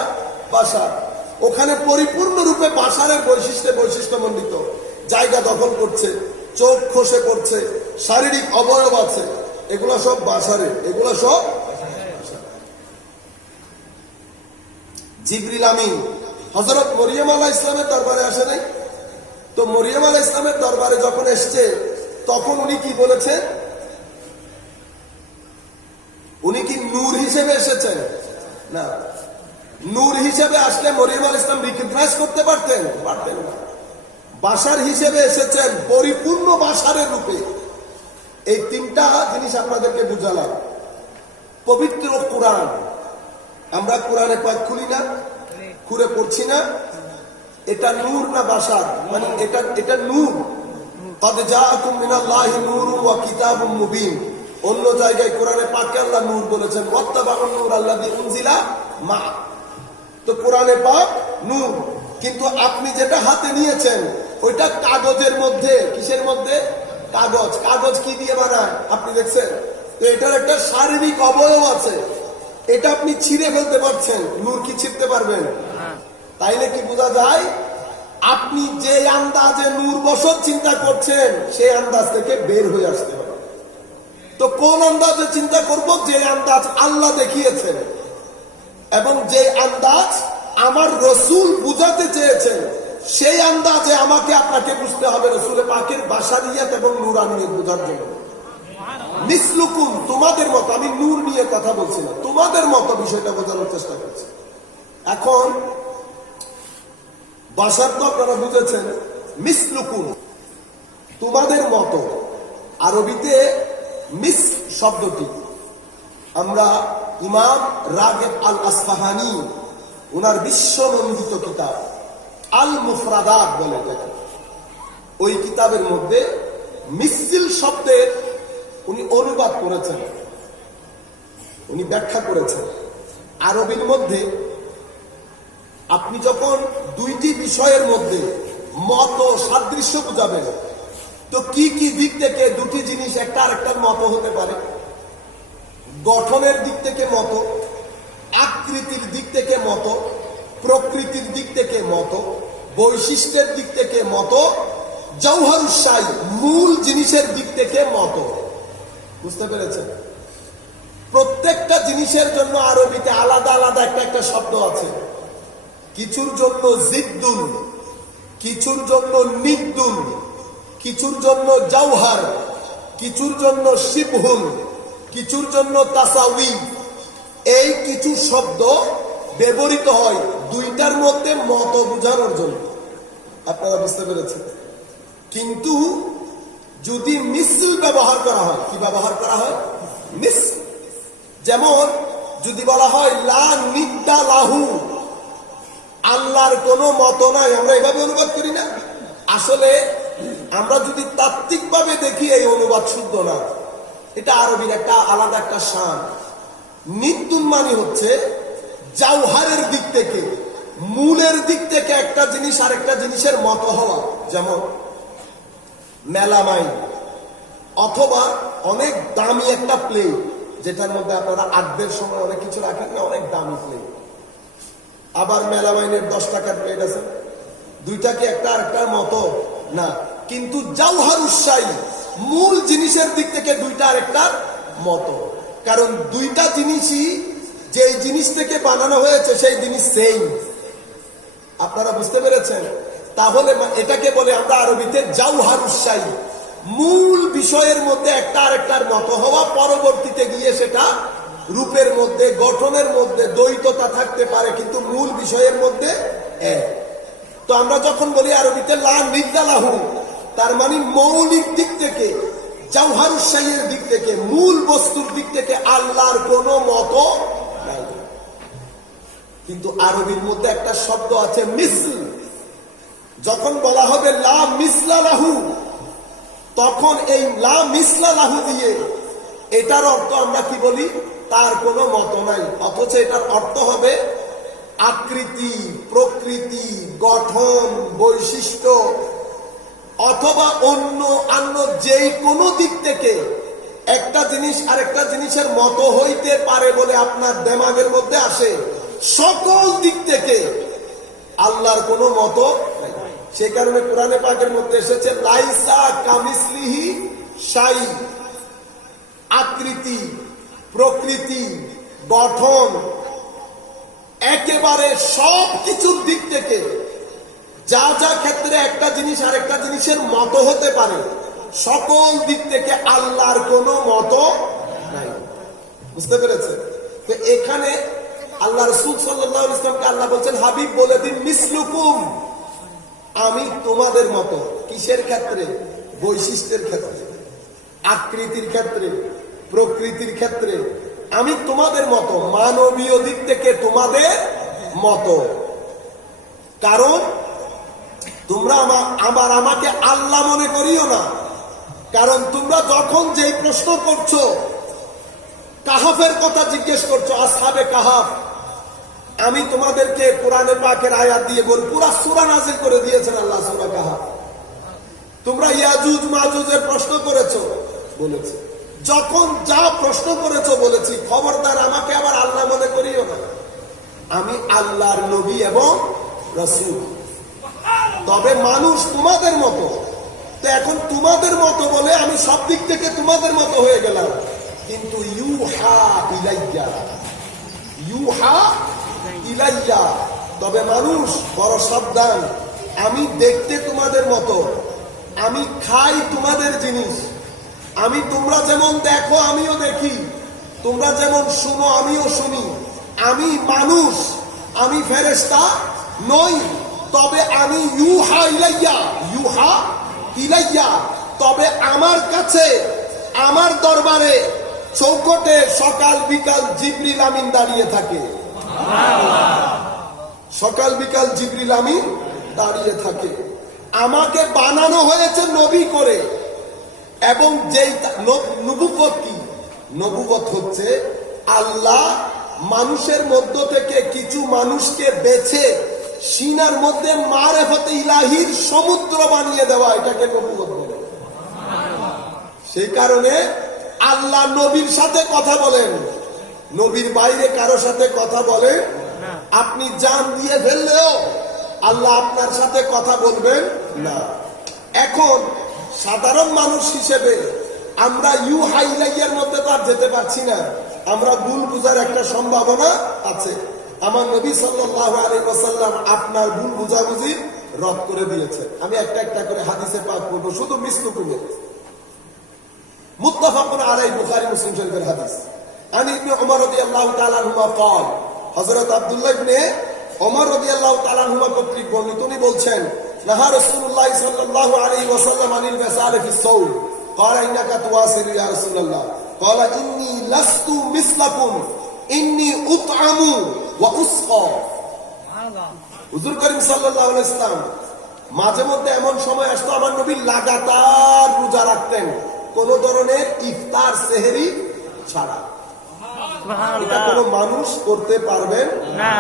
বাশার, ওখানে পরিপূর্ণরূপে বাশারের বৈশিষ্ট্যমণ্ডিত, জায়গা দখল করছে, চোখ খসে পড়ছে, শারীরিক অবয়ব আছে, এগুলা সব বাশারের, এগুলা সব। জিবরিল আমিন হযরত মরিয়ম আলাইহিস সালামের দরবারে আসে নাই? তো মরিয়ম আলাইহিস সালামের দরবারে যখন এসছে তখন উনি কি বলেছেন? উনি কি নূর হিসেবে এসেছেন? না, নূর হিসেবে আসলে মরিয়ম আলাইহিস সালাম রিকগনাইজ করতে পারতেন না। বাশার হিসেবে এসেছেন, পরিপূর্ণ বাশারের রূপে। এই তিনটা জিনিস আপনাদেরকে বুঝালাম। পবিত্র কোরআন, আমরা কোরআনে পাক খুলি না, খুলে পড়ছি না, এটা নূর না বাশার? মানে এটা নূর। قد جاءكم من الله نور وكتاب مبين। অন্য জায়গায় কোরআনে পাকে আল্লাহ নূর বলেছেন, ওয়াত্তাবাউন নূর আল্লাযী উনজিলা মা। তো কোরআনে পাক নূর, কিন্তু আপনি যেটা হাতে নিয়েছেন ওইটা কাগজের মধ্যে। কিসের মধ্যে? কাগজ কি দিয়ে বানায় আপনি দেখছেন? তো এটার একটা শারীরিক অবয়ব আছে, এটা আপনি ছিঁড়ে ফেলতে পারছেন, নূর কি ছিঁড়তে পারবেন? তাইলে কি বোঝা যায়? আপনি যে আন্দাজে নূর বশর চিন্তা করছেন সেই আন্দাজ থেকে বের হয়ে আসতে হবে। তো কোন আন্দাজে চিন্তা করব? যে আন্দাজ আল্লাহ দেখিয়েছেন এবং যে আন্দাজ আমার রসুল বুঝাতে চেয়েছেন, সেই আন্দাজে আমাকে আপনাকে বুঝতে হবে রসুল পাকের বাশারিয়াত এবং নূরানিয়ত বোঝার জন্য। মিসলুকুম, তোমাদের মতো, আমি নূর নিয়ে কথা বলছি না, তোমাদের মতো বিষয়টা বোঝানোর চেষ্টা করছি। এখন বাশার তো আপনারা বুঝেছেন, মিসলুকুম তোমাদের মতো। আরবিতে মিস শব্দটি আমরা ইমাম রাগিব আল আসফাহানি ওনার বিশ্বনন্দিত কিতাব আল মুফরাদাত বলে থাকে, ওই কিতাবের মধ্যে মিসিল শব্দের উনি অনুবাদ করেছেন, উনি ব্যাখ্যা করেছেন। আরবির মধ্যে আপনি যখন দুইটি বিষয়ের মধ্যে মত সাদৃশ্য বুঝাবেন, তো কি কি দিক থেকে দুটি জিনিস একটা আরেকটার মত হতে পারে? গঠনের দিক থেকে মত, আকৃতির দিক থেকে মত, প্রকৃতির দিক থেকে মত, বৈশিষ্ট্যের দিক থেকে মত, জওহরুশাই মূল জিনিসের দিক থেকে মত। বুঝতে পেরেছেন? প্রত্যেকটা জিনিসের জন্য আরবিতে আলাদা আলাদা একটা শব্দ আছে। কিছুর জন্য জিদ্দুন, কিছুর জন্য নিদ্দুন, কিছুর জন্য জওহার, কিছুর জন্য শিবহুল, কিছুর জন্য তাসাউই। এই কিছু শব্দ ব্যবহৃত হয় দুইটার মধ্যে মত বোঝানোর জন্য। আপনারা বুঝতে পেরেছেন? কিন্তু যদি মিসল ব্যবহার করা হয়, কি ব্যবহার করা হয়? মিস। যেমন যদি বলা হয় লা নিদ্দা লাহু, আল্লাহর কোনো মত নাই, আমরা এভাবে অনুবাদ করি না। আসলে আমরা যদি তাত্ত্বিক ভাবে দেখি এই অনুবাদ শুদ্ধ না, এটা আরবির একটা আলাদা একটা শান। নিদ্দুন মানে হচ্ছে জওহারের দিক থেকে, মূলের দিক থেকে একটা জিনিস আরেকটা জিনিসের মত হওয়া। যেমন মেলামাইন, অথবা অনেক দামি একটা প্লেট, যেটার মধ্যে আপনারা আড্ডের সময় অনেক কিছু রাখেন না, অনেক দামি প্লেট। আবার মেলামাইনের 10 টাকার প্লেট আছে, দুইটাকে একটা আরেকটার মতো না, কিন্তু জওহরুশাই মূল জিনিসের দিক থেকে দুইটা আরেকটার মতো। কারণ দুইটা জিনিসই যেই জিনিস থেকে বানানো হয়েছে সেই জিনিস সেম। আপনারা বুঝতে পেরেছেন? তাহলে এটাকে বলে আমরা আরবিতে জওহরুশাই, মূল বিষয়ের মধ্যে একটা আরেকটার মতো হওয়া, পরবর্তীতে গিয়ে সেটা রূপের মধ্যে, গঠনের মধ্যে দ্বৈততা থাকতে পারে, কিন্তু মূল বিষয়ের মধ্যে এক। তো আমরা যখন বলি আরবিতে লা নিদ্দা লাহু, তার মানে মৌলিক দিক থেকে, জওহরুশাইয়ের দিক থেকে, মূল বস্তুর দিক থেকে আল্লাহর কোনো মত নাই। কিন্তু আরবির মধ্যে একটা শব্দ আছে মিসল। যখন বলা হবে লা মিসলা লাহু, তখন এই লা মিসলা লাহু দিয়ে এটার অর্থ আমরা কি বলি, তার কোনো মত নাই। অথচ এটার অর্থ হবে আকৃতি, প্রকৃতি, গঠন, বৈশিষ্ট্য অথবা অন্য যেই কোনো দিক থেকে একটা জিনিস আরেকটা জিনিসের মতো হইতে পারে বলে আপনার দেমাগের মধ্যে আসে, সকল দিক থেকে আল্লাহর কোনো মতো নাই। সে কারণে কোরআনে পাকের মধ্যে এসেছে লাইসা কামিসলিহি শাই। আকৃতি, প্রকৃতি, গঠন, একেবারে সব কিছুর দিক থেকে যা যা ক্ষেত্রে একটা জিনিস আরেকটা জিনিসের মতো হতে পারে, সকল দিক থেকে আল্লাহর কোনো মতো নাই। বুঝতে পেরেছে? তো এখানে আল্লাহ রাসূল সাল্লাল্লাহু আলাইহি ওয়াসাল্লামকে আল্লাহ বলছেন, হাবিব বলে দিন মিসলুকুম, আমি তোমাদের মতো। কিসের ক্ষেত্রে? বৈশিষ্ট্যের ক্ষেত্রে, আকৃতির ক্ষেত্রে, প্রকৃতির ক্ষেত্রে আমি তোমাদের মতো, মানবীয় দিক থেকে তোমাদের মতো। কারণ তোমরা আমাকে আল্লাহ মনে করিও না। কারণ তোমরা যখন যেই প্রশ্ন করছো, কাহাফের কথা জিজ্ঞেস করছো, আসহাবে কাহাফ, আমি তোমাদেরকে কোরআনে পাকের আয়াত দিয়ে বল, পুরা সূরা নাযিল করে দিয়েছেন আল্লাহ সূরা কাহাফ। তোমরা ইয়াজুজ মাজুজের প্রশ্ন করেছো বলেছি, যখন যা প্রশ্ন করেছো বলেছি, খবরদার আমাকে আবার আল্লাহ মনে করিও না। আমি আল্লাহর নবী এবং রাসূল। তবে মানুষ তোমাদের মতো। তো এখন তোমাদের মতো বলে আমি সব দিক থেকে তোমাদের মতো হয়ে গেলাম, কিন্তু ইউহা ইলাইয়া, ইউহা ইলাইয়া। তবে মানুষ বড় সাবধান, আমি দেখতে তোমাদের মতো, আমি খাই তোমাদের জিনিস, আমি তোমরা যেমন দেখো আমিও দেখি, তোমরা যেমন শুনো আমিও শুনি। আমি মানুষ, আমি ফেরেশতা নই। তবে আমি ইউহা ইলাইয়া, ইউহা ইলাইয়া। তবে আমার কাছে, আমার দরবারে চৌকটে সকাল বিকাল জিবরিল আমিন দাঁড়িয়ে থাকে। সকাল বিকাল জিবরিল আমিন দাঁড়িয়ে থাকে। আমাকে বানানো হয়েছে নবী করে। এবং যেই নবুবত কি? নবুবত হচ্ছে আল্লাহ মানুষের মধ্য থেকে কিছু মানুষকে বেছে সিনার মধ্যে মারেফতে ইলাহির সমুদ্র বানিয়ে দেওয়া, এটাকে নবুবত বলে। সেই কারণে আল্লাহ নবীর সাথে কথা বলেন, নবীর বাইরে কারো সাথে কথা বলেন। আপনি জান দিয়ে ফেললেও আল্লাহ আপনার সাথে কথা বলবেন না। এখন সাধারণ মানুষ হিসেবে আমরা ইউহা ইলাইয়ার মধ্যে তো আর যেতে পারছি না। আমরা ভুল বুঝার একটা সম্ভাবনা আছে। আমার নবী সাল্লাল্লাহু আলাইহি ওয়াসাল্লাম আপনার ভুল বুঝাবুঝি রদ করে দিয়েছে। আমি একটা একটা করে হাদিসে পাক করব, শুধু মিসলুকুমে। মুত্তাফাকুন আলাইহি, বুখারী মুসলিম শরীফের হাদিস। আন ইবনে ওমর রাদিয়াল্লাহু তাআলা আনহুমা قال, হযরত আব্দুল্লাহ ইবনে ওমর রাদিয়াল্লাহু তাআলা আনহুমা কর্তৃক বর্ণিত, তিনি বলছেন, নাহা রাসূলুল্লাহ সাল্লাল্লাহু আলাইহি ওয়াসাল্লাম আনিল বিসালি ফিস সাওম। قال انك تواصل يا رسول الله। قال اني لست مثلكم اني اطعم واسقى। হুজুর করিম সাল্লাল্লাহু আলাইহি ওয়াসাল্লাম মাঝে মধ্যে এমন সময় আসতো আমার নবী লাগাতার রোজা রাখতেন, কোন ধরনের ইফতার সেহরি ছাড়া। এটা কোনো মানুষ করতে পারবেন না।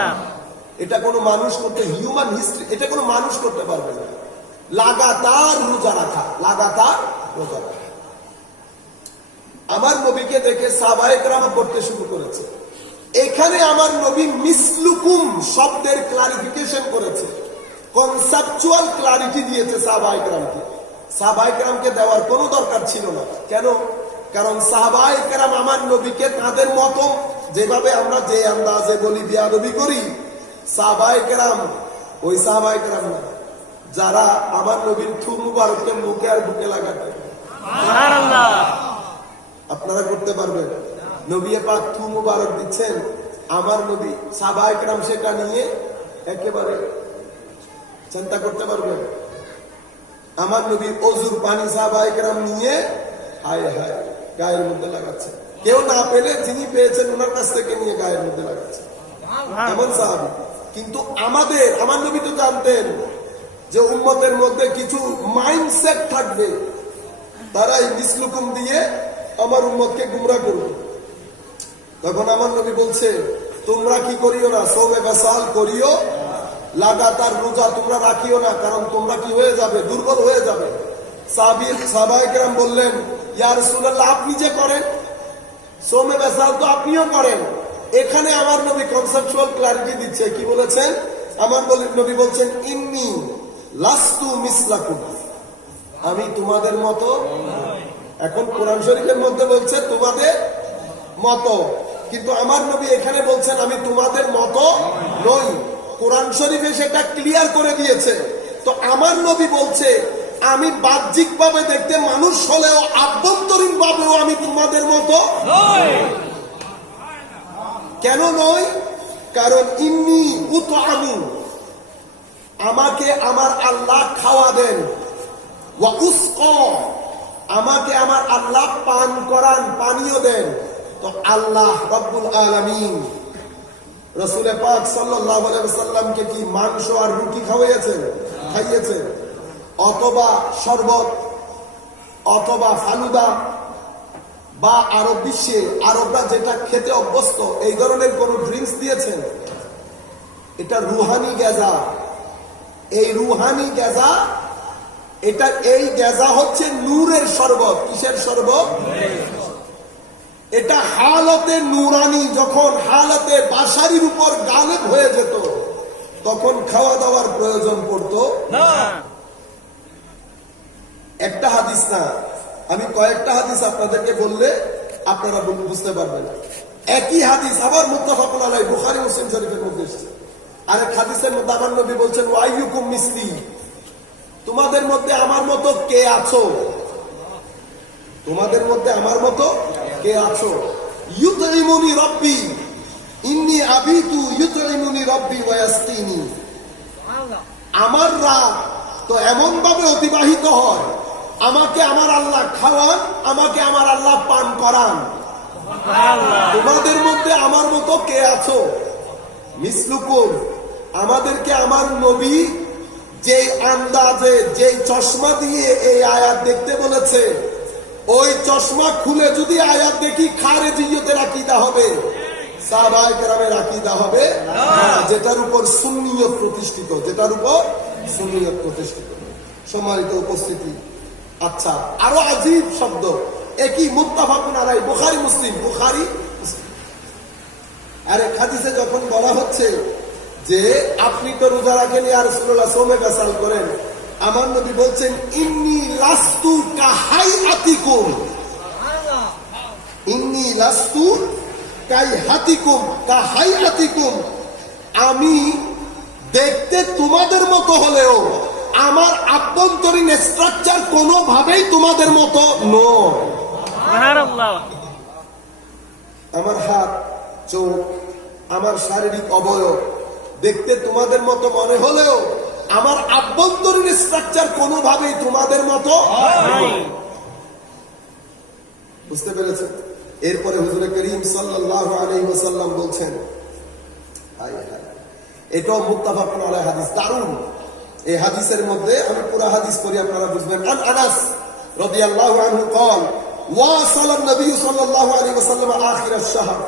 এটা কোনো মানুষ করতে, হিউম্যান হিস্ট্রি, এটা কোনো মানুষ করতে পারবে না। লাগাতার রোজা রাখা, লাগাতার রোজা রাখা। আমার নবীকে দেখে সাহাবায়ে কেরাম করতে শুরু করেছে। এখানে আমার নবী মিসলুকুম শব্দের ক্লারিফিকেশন করেছে, কনসেপচুয়াল ক্লারিটি দিয়েছে সাহাবায়ে কেরামকে। সাহাবায়ে কেরামকে দেওয়ার কোনো দরকার ছিল না। কেন? কারণ সাহাবায়ে কেরাম আমার নবীকে তাদের মতো, যেভাবে আমরা যে আন্দাজে বলি বিয়াদবি করি, সাহাবায়ে কেরাম ওই সাহাবায়ে কেরাম না যারা আমার নবীর থু মুবারককে মুখে আর বুকে লাগাতেন। সুবহানাল্লাহ। আপনারা করতে পারবেন? নবী পাক থু মুবারক দিচ্ছেন, আমার নবী সাহাবায়ে কেরাম সেটা নিয়ে একেবারে চিন্তা করতে পারবেন? আমার নবী ওযুর পানি সাহাবায়ে কেরাম নিয়ে হায় হায় গায়ের মধ্যে লাগাচ্ছে। কেউ না পেলে যিনি পেয়েছেন ওনার কাছ থেকে নিয়ে গায়ের মধ্যে লাগাচ্ছে। এমন সাহাবী। কিন্তু আমার নবী তো জানতেন যে উম্মতের মধ্যে কিছু মাইন্ডসেট থাকবে, তারা এই মিসলুকুম দিয়ে আমার উম্মতকে গুমরা করবে। তখন আমার নবী বলছে, তোমরা কি করিও না, সওমে বাসাল করিও, লাগাতার রোজা তোমরা রাখিও না, কারণ তোমরা কি হয়ে যাবে, দুর্বল হয়ে যাবে। সাহাবায়ে কেরাম বললেন, ইয়া রাসূলুল্লাহ, আপনি যে করেন সওমে বাসাল তো আপনিও করেন। এখানে আমার নবী কনসেপচুয়াল ক্লারিটি দিচ্ছে। কি বলেছেন? আমার নবী বলছেন, ইন্নী লাস্তু মিসলাকুম, আমি তোমাদের মতো। এখন কোরআন শরীফের মধ্যে বলছে তোমাদের মতো, কিন্তু আমার নবী এখানে বলছেন আমি তোমাদের মতো নই। কোরআন শরীফে সেটা ক্লিয়ার করে দিয়েছে। তো আমার নবী বলছে আমি বাহ্যিক ভাবে দেখতে মানুষ হলেও আভ্যন্তরীণ ভাবেও আমি তোমাদের মতো কেন নই? কারণ ইন্নী উতআমু, আমাকে আমার আল্লাহ খাওয়া দেন, ওয়া উসকা, আমাকে আমার আল্লাহ পান করান, পানীয় দেন। তো আল্লাহ রব্বুল আলামিন রাসূল পাক সাল্লাল্লাহু আলাইহি ওয়াসাল্লামকে কি মাংস আর রুটি খাইয়েছেন, অথবা শরবত, অথবা ফালুদা, বা আরব বিশ্বে আরবরা যেটা খেতে অভ্যস্ত এই ধরনের কোন ড্রিঙ্কস দিয়েছেন? এটা রুহানি গেজা। এই রুহানি গেজা, এই গেজা হচ্ছে নূরের শরবত। কিসের শরবত? এটা হালতে নুরানি, যখন হালতে বাশারির উপর গালেব হয়ে যেত তখন খাওয়া দাওয়ার প্রয়োজন পড়তো না। একটা হাদিস না, আমি কয়েকটা হাদিস আপনাদেরকে বললে আপনারা বুঝতে পারবেন। একই হাদিস আবার মুত্তাফাকুন আলাইহি, বুখারী মুসলিম শরীফের মধ্যে এসেছে। আরেক হাদিসের মধ্যে আমার নবী বলছেন, ওয়াইয়ুকুম মিসলি, তোমাদের মধ্যে আমার মতো কে আছো? তোমাদের মধ্যে আমার মতো কে আছো? ইউতঈমুনি রাব্বি ইন্নী আবিতু ইউতঈমুনি রাব্বি ওয়া ইয়াসকিনি। আমার রাত তো এমন ভাবে অতিবাহিত হয়, আমাকে আমার আল্লাহ খাওয়ান, আমাকে আমার আল্লাহ পান করান। তোমাদের মধ্যে আমার মতো কে আছো? মিসলুকুম, আমাদেরকে আমার নবী যে আন্দাজে, যে চশমা দিয়ে এই আয়াত দেখতে বলেছে, ওই চশমা খুলে যদি আয়াত দেখি, খারেজিয়তের আকীদা হবে, সাহাবায়ে কেরামের আকীদা হবে না, যেটার উপর সুন্নিয়ত প্রতিষ্ঠিত, সম্মানিত উপস্থিতি। আচ্ছা, আরো আজীব শব্দ, একই মুত্তাফাকুন আলাইহি, বুখারী মুসলিম, আর এক হাদিসে যখন বলা হচ্ছে যে আপনি তো রোজা রাখেন ইয়া রাসূলুল্লাহ, সওমে বাসাল করেন, আমার নবী বলছেন, ইন্নী লাস্তু কাহাইআতিকুম, ইন্নী লাস্তু কাহাইআতিকুম, আমি দেখতে তোমাদের মতো হলেও আমার আভ্যন্তরীণ স্ট্রাকচার কোনোভাবেই তোমাদের মতো নয়। আমার হাত, চোখ, আমার শারীরিক অবয়ব দেখতে তোমাদের মতো মনে হলেও আমার আভ্যন্তরীণ স্ট্রাকচার কোনোভাবেই তোমাদের মতো বুঝতে পেরেছেন? এরপরে হুজুর করিম সাল্লাল্লাহু আলাইহি ওয়াসাল্লাম বলছেন, এটাও মুত্তাফাকুন আলাইহি হাদিস, দারুণ। এই হাদিসের মধ্যে আমি পুরো হাদিস পড়ি, আপনারা বুঝবেন। আন আনাস রাদিয়াল্লাহু আনহু قال واصل النبي صلى الله عليه وسلم آخر الشهر,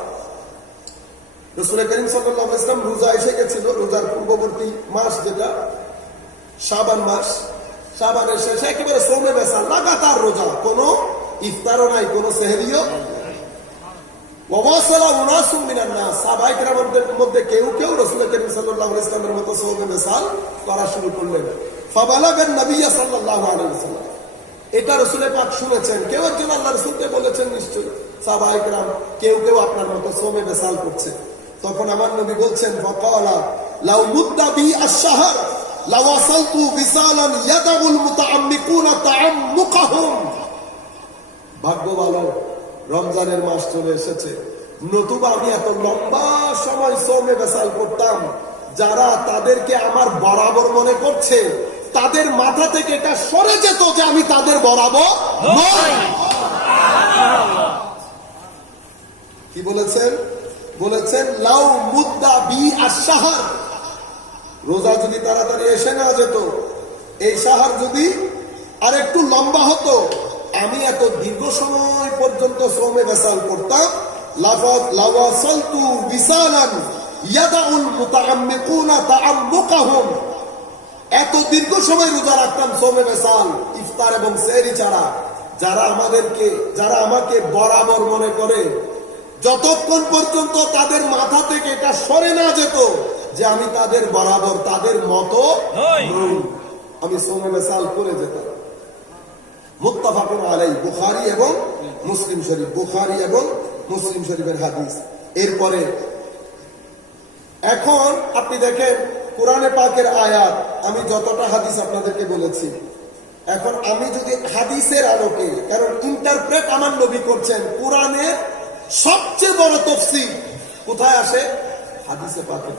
রাসূল করিম সাল্লাল্লাহু আলাইহি ওয়াসাল্লাম রোজা এসে গেছিল, রোজার পূর্ববর্তী মাস যেটা শাবান মাস, শাবানের শেষে একেবারে সওমে বাসাল, লাগাতার রোজা, কোনো ইফতারও নাই, কোনো সেহরিও। ওয়াসালা উনাসুম মিনান নাস, সাহাবায়ে কেরামের মধ্যে কেউ কেউ রাসূল করিম সাল্লাল্লাহু আলাইহি ওয়াসাল্লামের মতো সওমে বাসাল করা শুরু করলেন। ফাবালাগান নবী সাল্লাল্লাহু আলাইহি ওয়াসাল্লাম, এটা রাসূল পাক শুনেছেন, কেউ একজন আল্লাহর রাসূলকে বলেছেন নিশ্চয়ই, সাহাবায়ে কেরাম কেউ কেউ আপনার মতো সওমে বাসাল করছে। তখন আমার নবী বলছেন, ফাকালা লাউ মুদ্দা বি আশ-শাহর লাওয়াসালতু বিসালান ইয়াদাউল মুতাআম্মিকুনা তাআম্মুকাহুম। ভাগ্য ভালো রমজানের মাস চলে এসেছে, নতুবা আমি এত লম্বা সময় সওমে বাসাল করতাম, যারা তাদেরকে আমার বরাবর মনে করছে তাদের মাথা থেকে এটা সরে যেত যে আমি তাদের বরাবর নই। কি বলেছেন? বলেছেন লাউ মুদ্দা বি আশ-শাহর, রোজা যদি তাড়াতাড়ি এসে না যেত, এই শাহর যদি আর একটু লম্বা হতো, আমি এত দীর্ঘ সময় পর্যন্ত সৌমে বেসাল করতাম। লাওয়াসালতু বিসালান ইয়াদাউল মুতাআম্মিকুনা তাআম্মুকাহুম, এত দীর্ঘ সময় রোজা রাখতাম সৌমে বেসাল, ইফতার এবং সেহরি ছাড়া। যারা আমাকে বরাবর মনে করে, যতক্ষণ পর্যন্ত তাদের মাথা থেকে এটা সরে না যেত যে আমি তাদের বরাবর, তাদের মতো নই, আমি সৌমে বেসাল করে যেতাম। মুত্তাফাকুন আলাইহি, বুখারী এবং মুসলিম শরীফ, বুখারী এবং মুসলিম শরীফের হাদিস। এরপরে এখন আপনি দেখেন কোরআনে পাকের আয়াত, আমি যতটা হাদিস আপনাদেরকে বলেছি, এখন আমি যদি হাদিসের আলোকে, কারণ ইন্টারপ্রেট আমার নবী করছেন, কোরআনের সবচেয়ে বড় তাফসীর কোথায় আসে? হাদিসে পাকে।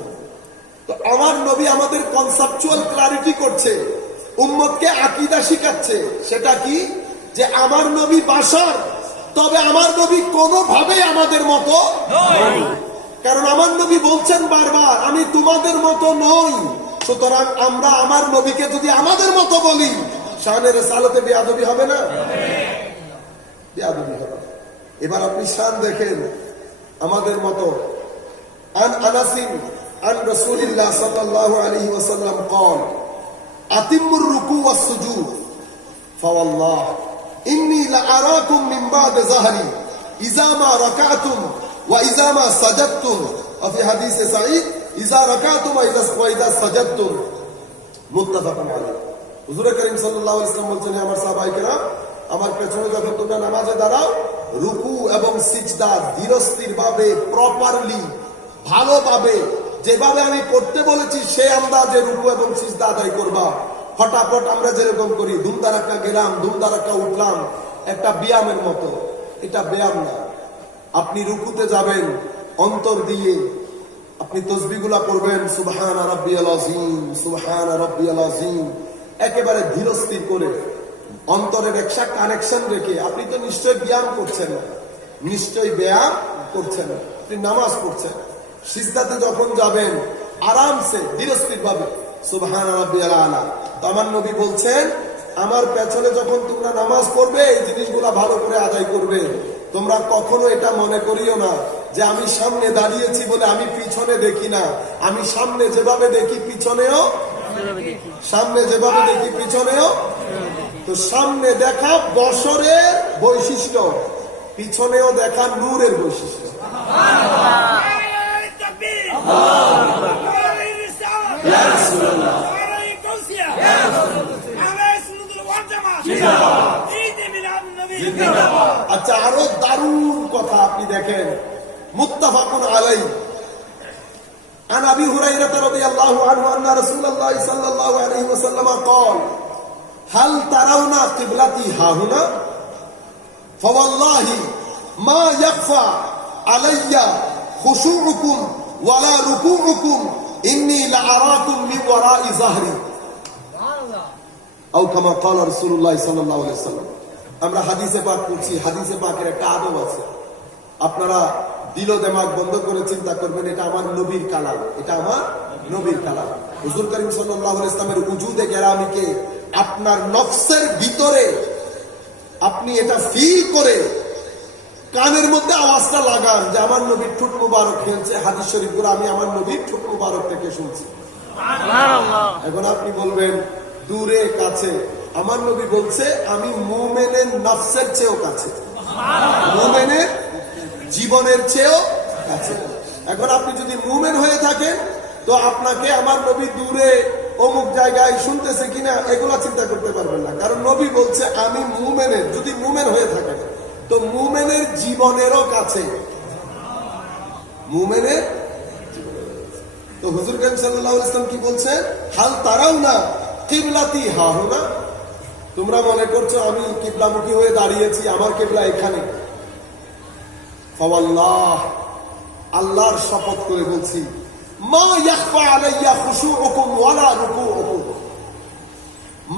তো আমার নবী আমাদের কনসেপচুয়াল ক্লারিটি করছে, উম্মতকে আকীদা শিখাচ্ছে। সেটা কি? যে আমার নবী বাশার, তবে আমার নবী কোনোভাবে আমাদের মতো নয়। কারণ আমার নবী বলছেন বারবার, আমি তোমাদের মতো নই। সুতরাং আমরা আমার নবীকে যদি আমাদের মতো বলি, শানের সালতে বেয়াদবি হবে না? বেয়াদবি হবে। এবার আপনি শান দেখেন আমাদের মতো। আন আনাসিন আন রাসূলিল্লাহ সাল্লাল্লাহু আলাইহি ওয়াসাল্লাম قال আতিমুর রুকু ওয়াস সুজুদ ফাওয়াল্লাহ ইন্নী লাআরাকুম মিন বা'দ যাহরি ইযা মা রাকাতুম ওয়া ইযা মা সাজাদতুম ওয়া ফি হাদিস সাঈদ ইযা রাকাতুম ওয়া ইযা সাজাদতুম, মুত্তাফাকুন আলাইহি। হুজুর করিম সাল্লাল্লাহু আলাইহি ওয়াসাল্লাম বলছেন, আমার সাহাবায়ে কেরাম, আমার পেছনে যখন তোমরা নামাজে দাঁড়াও, রুকু এবং সিজদা ধীরস্থির ভাবে, প্রপারলি, ভালোভাবে, যেভাবে আমি করতে বলেছি সে আন্দাজে রুকু এবং সিজদা আদায় করবা। ফটাফট আমরা যেরকম করি, ধুমধারাক্কা গেলাম, ধুমধারাক্কা উঠলাম, একটা ব্যায়ামের মতো। এটা ব্যায়াম না। আপনি রুকুতে যাবেন, অন্তর দিয়ে আপনি তসবিহগুলা পড়বেন, সুবহানা রাব্বিয়াল আযীম, সুবহানা রাব্বিয়াল আযীম, একেবারে ধীরস্থির করে, অন্তরের একটা কানেকশন রেখে। আপনি তো নিশ্চয়ই ব্যায়াম করছেন না, নিশ্চয়ই ব্যায়াম করছেন না, আপনি নামাজ পড়ছেন। সিজদাতে যখন যাবেন, আরামসে ধীরস্থির ভাবে সুবহানা রাব্বিয়াল আলা। তো আমার নবী বলছেন, আমার পেছনে যখন তোমরা নামাজ পড়বে, এই জিনিসগুলা ভালো করে আদায় করবে। তোমরা কখনো এটা মনে করিও না যে আমি সামনে দাঁড়িয়েছি বলে আমি পিছনে দেখি না। আমি সামনে যেভাবে দেখি পিছনেও, সামনে যেভাবে দেখি পিছনেও। তো সামনে দেখা বছরের বৈশিষ্ট্য, পিছনেও দেখা নূরের বৈশিষ্ট্য। আচ্ছা, আরো দারুণ কথা আপনি দেখেন, মুত্তাফাকুন আলাইহি। عن ابي هريره رضي الله عنه ان رسول الله صلى الله عليه وسلم قال هل ترون قبلتي ها هنا فوالله ما يخفى علي خشوعكم ولا ركوعكم اني لأراكم من وراء ظهري او كما قال رسول الله صلى الله عليه وسلم। আমরা হাদিসে পাক পড়ছি, হাদিসে পাকের একটা আদব আছে। আপনারা দিল দেমাগ বন্ধ করে চিন্তা করবেন, এটা আমার নবীর কালাম, এটা আমার নবীর কালাম। হুজুর করিম সাল্লাল্লাহু আলাইহি ওয়াসাল্লামের উজুদে কেরামিকে আপনার নফসের ভিতরে আপনি এটা ফিল করে কানের মধ্যে আওয়াজটা লাগান যে আমার নবীর ঠোঁট মুবারক খেলছে। হাদিস শরীফগুলো আমি আমার নবীর ঠোঁট মুবারক থেকে শুনছি। এখন আপনি বলবেন দূরে কাছে, আমার নবী বলছে আমি মুমিনের নফসের চেয়েও কাছে, মুমিনের জীবনের চেয়েও কাছে। এখন আপনি যদি মুমিন হয়ে থাকেন, তো আপনাকে আমার নবী দূরে অমুক জায়গায় শুনতেছে কিনা এগুলা চিন্তা করতে পারবেন না। কারণ নবী বলছে আমি মুমিনের, যদি মুমিন হয়ে থাকেন তো মুমিনের জীবনেরও কাছে, মুমিনের। তো হুজুর করিম সাল্লাল্লাহু আলাইহি ওয়াসাল্লাম কি বলছেন? হাল তারাও না কিবলাতি হা হুনা, তোমরা মনে করছো আমি কিবলামুখী হয়ে দাঁড়িয়েছি, আমার কিবলা এখানে। ফাওয়াল্লাহ, আল্লাহর শপথ করে বলছি, মা ইয়াখফা আলাইয়া খুশুউকুম ওয়ালা রুকুউকুম,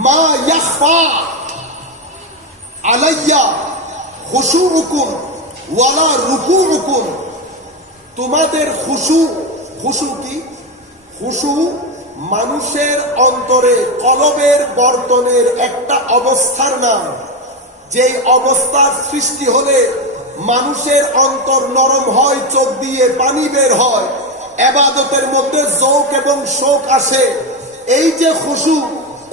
মা ইয়াখফা আলাইয়া খুশুউকুম ওয়ালা রুকুউকুম, তোমাদের খুশু, খুশু কি? খুশু মানুষের অন্তরে কলবের বর্তনের একটা অবস্থার নাম, যেই অবস্থার সৃষ্টি হলে মানুষের অন্তর নরম হয়, চোখ দিয়ে পানি বের হয়, ইবাদতের মধ্যে যৌক এবং শোক আসে। এই যে খুশু,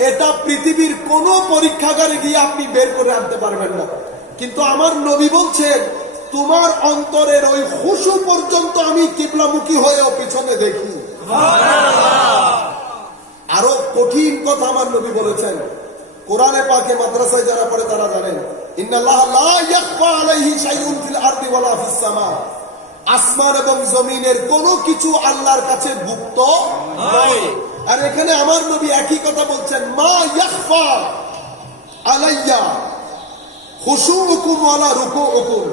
এটা পৃথিবীর কোন পরীক্ষাগারে গিয়ে আপনি বের করে আনতে পারবেন না। কিন্তু আমার নবী বলছেন, তোমার অন্তরের ওই খুশু পর্যন্ত আমি কিবলামুখী হয়েও পিছনে দেখি। আরো কঠিন কথা আমার নবী বলেছেন, কোরআনে পাকে মাদ্রাসায় যারা পড়ে তারা জানেন, ইন্নাল্লাহা লা ইয়াখফা আলাইহি শাইউন ফিল আরদি ওয়ালা ফিস সামা। আসমান এবং জমিনের কোনো কিছু আল্লাহর কাছে গুপ্ত নয়। আর এখানে আমার নবী একই কথা বলছেন, মা ইয়াখফা আলাইয়া খুশুউকুম ওয়ালা রুকুউকুম।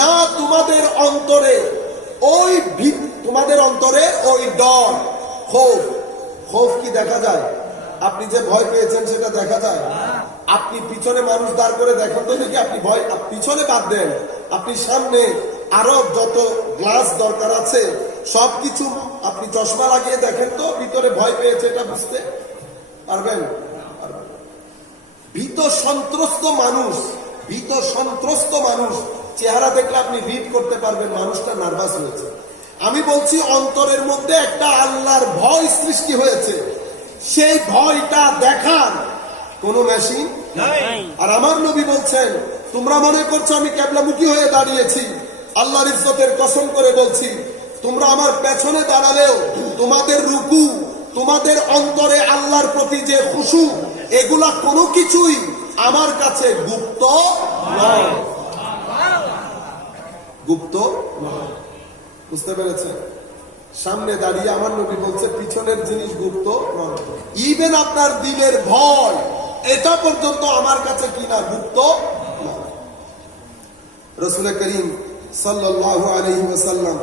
না তোমাদের অন্তরে ওই তোমাদের অন্তরে ওই ডর, খৌফ। খৌফ কি দেখা যায়? আপনি যে ভয় পেয়েছেন সেটা দেখা যায়? আপনি পিছনে মানুষ দাঁড় করে দেখেন তো দেখি, আপনি ভয় পিছনে বাদ দেন, আপনি সামনে আরো যত গ্লাস দরকার আছে সবকিছু আপনি চশমা লাগিয়ে দেখেন তো ভিতরে ভয় পেয়েছে এটা বুঝতে পারবেন? ভীত সন্ত্রস্ত মানুষ, ভীত সন্ত্রস্ত মানুষ চেহারা দেখলে আপনি রিড করতে পারবেন মানুষটা নার্ভাস হয়েছে। আমি বলছি অন্তরের মধ্যে একটা আল্লাহর ভয় সৃষ্টি হয়েছে, সেই ভয়টা দেখান কোন মেশিন নাই। আর আমার নবী বলছেন, তোমরা মনে করছো আমি কিবলামুখী হয়ে দাঁড়িয়েছি, আল্লাহর ইজ্জতের কসম করে বলছি, তোমরা আমার পেছনে দাঁড়ালেও তোমাদের রুকু, তোমাদের অন্তরে আল্লাহর প্রতি যে খুশু, এগুলা কোনো কিছুই আমার কাছে গুপ্ত নয়। গুপ্ত নয়, বুঝতে পেরেছেন? সামনে দাঁড়িয়ে আমার নবী বলছে পিছনের জিনিস গুপ্ত নয়। ইভেন আপনার দিলের ভয়, এটা পর্যন্ত আমার কাছে কিনা গুপ্ত নয়। রাসূল করিম সাল্লাল্লাহু আলাইহি ওয়াসাল্লাম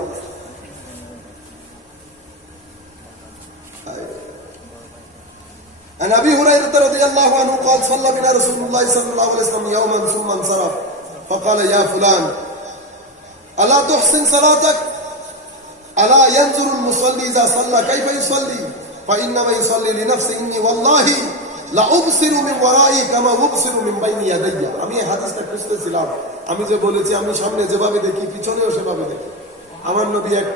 عن ابي هريره رضي الله عنه قال صلى بنا رسول الله صلى الله عليه وسلم يوما ثم انصرف فقال يا فلان الا تحسن صلاتك الا ينظر المصلي اذا صلى كيف يصلي فانما يصلي لنفسه اني والله لا ابصر من ورائي كما ابصر من بين يدي। আমি এই হাদিসটা খুঁজতেছিলাম, আমি যে বলেছি আমি সামনে যেভাবে দেখি পিছনেও সেভাবে দেখি। আমার নবী এক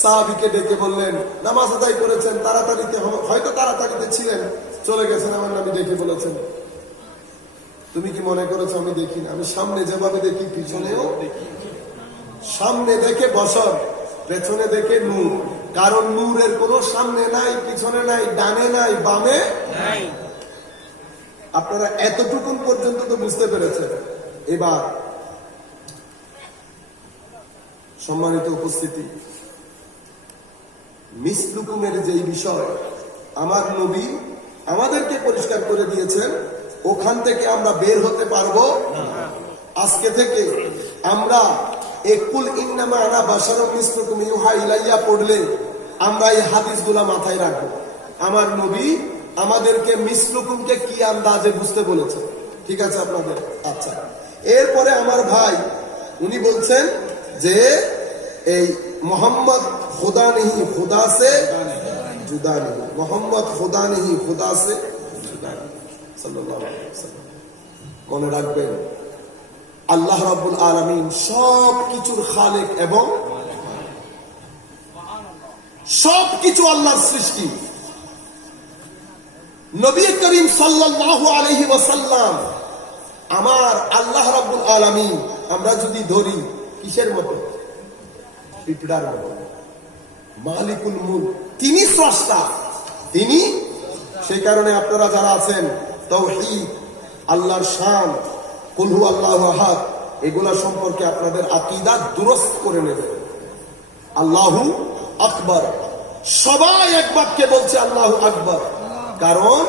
সাহাবীকে ডেকে বললেন, নামাজ আদায় করেছেন, তাড়াতাড়িতে হয়তো তাড়াতাড়িতে ছিলেন, চলে গেছেন। আমার নবী ডেকে বলেছেন, তুমি কি মনে করেছো আমি দেখি না? আমি সামনে যেভাবে দেখি পিছনেও দেখি। সামনে দেখে বসর, পেছনে দেখে নূর। কারণ নূরের কোনো সামনে নাই, পিছনে নাই, ডানে নাই, বামে নাই। আপনারা এতটুকুন পর্যন্ত তো বুঝতে পেরেছেন। এবার সম্মানিত উপস্থিতি, মিসলুকুমের যেই বিষয় আমার নবী আমাদেরকে পরিষ্কার করে দিয়েছেন, ওখান থেকে আমরা বের হতে পারবো আজকে থেকে আমরা একুল ইন্নামা আনা বাশারুম মিসলুকুম ইউহা ইলাইয়া পড়লে আমরা এই হাদিসগুলা মাথায় রাখবো। আমার নবী আমাদেরকে মিসলুকুমকে কি আন্দাজে বুঝতে বলেছে, ঠিক আছে আপনাদের? আচ্ছা, এরপরে আমার ভাই উনি বলছেন যে এই মোহাম্মদ খুদা নেহি খুদা সে জুদা নেহি, মোহাম্মদ খুদা নেহি খুদা সে জুদা নেহি সাল্লাল্লাহু আলাইহি ওয়াসাল্লাম। মনে রাখবেন, আল্লাহ রাব্বুল আলামিন সব কিছুর খালেক এবং সবকিছু আল্লাহর সৃষ্টি। নবী করিম সাল্লাল্লাহু আলাইহি ওয়াসাল্লাম আমার আল্লাহ রাব্বুল আলামিন আমরা যদি ধরি কিসের মতো? পিঁপড়ার মতো। মালিকুল মুলক, তিনি স্রষ্টা, তিনি। সেই কারণে আপনারা যারা আছেন তাওহীদ, আল্লাহর শান, কুল হু আল্লাহু আহাদ, এগুলা সম্পর্কে আপনাদের আকীদা দুরস্ত করে নেবেন। আল্লাহু আকবার, সবাই এক বাক্যে বলছে আল্লাহু আকবার, কারণ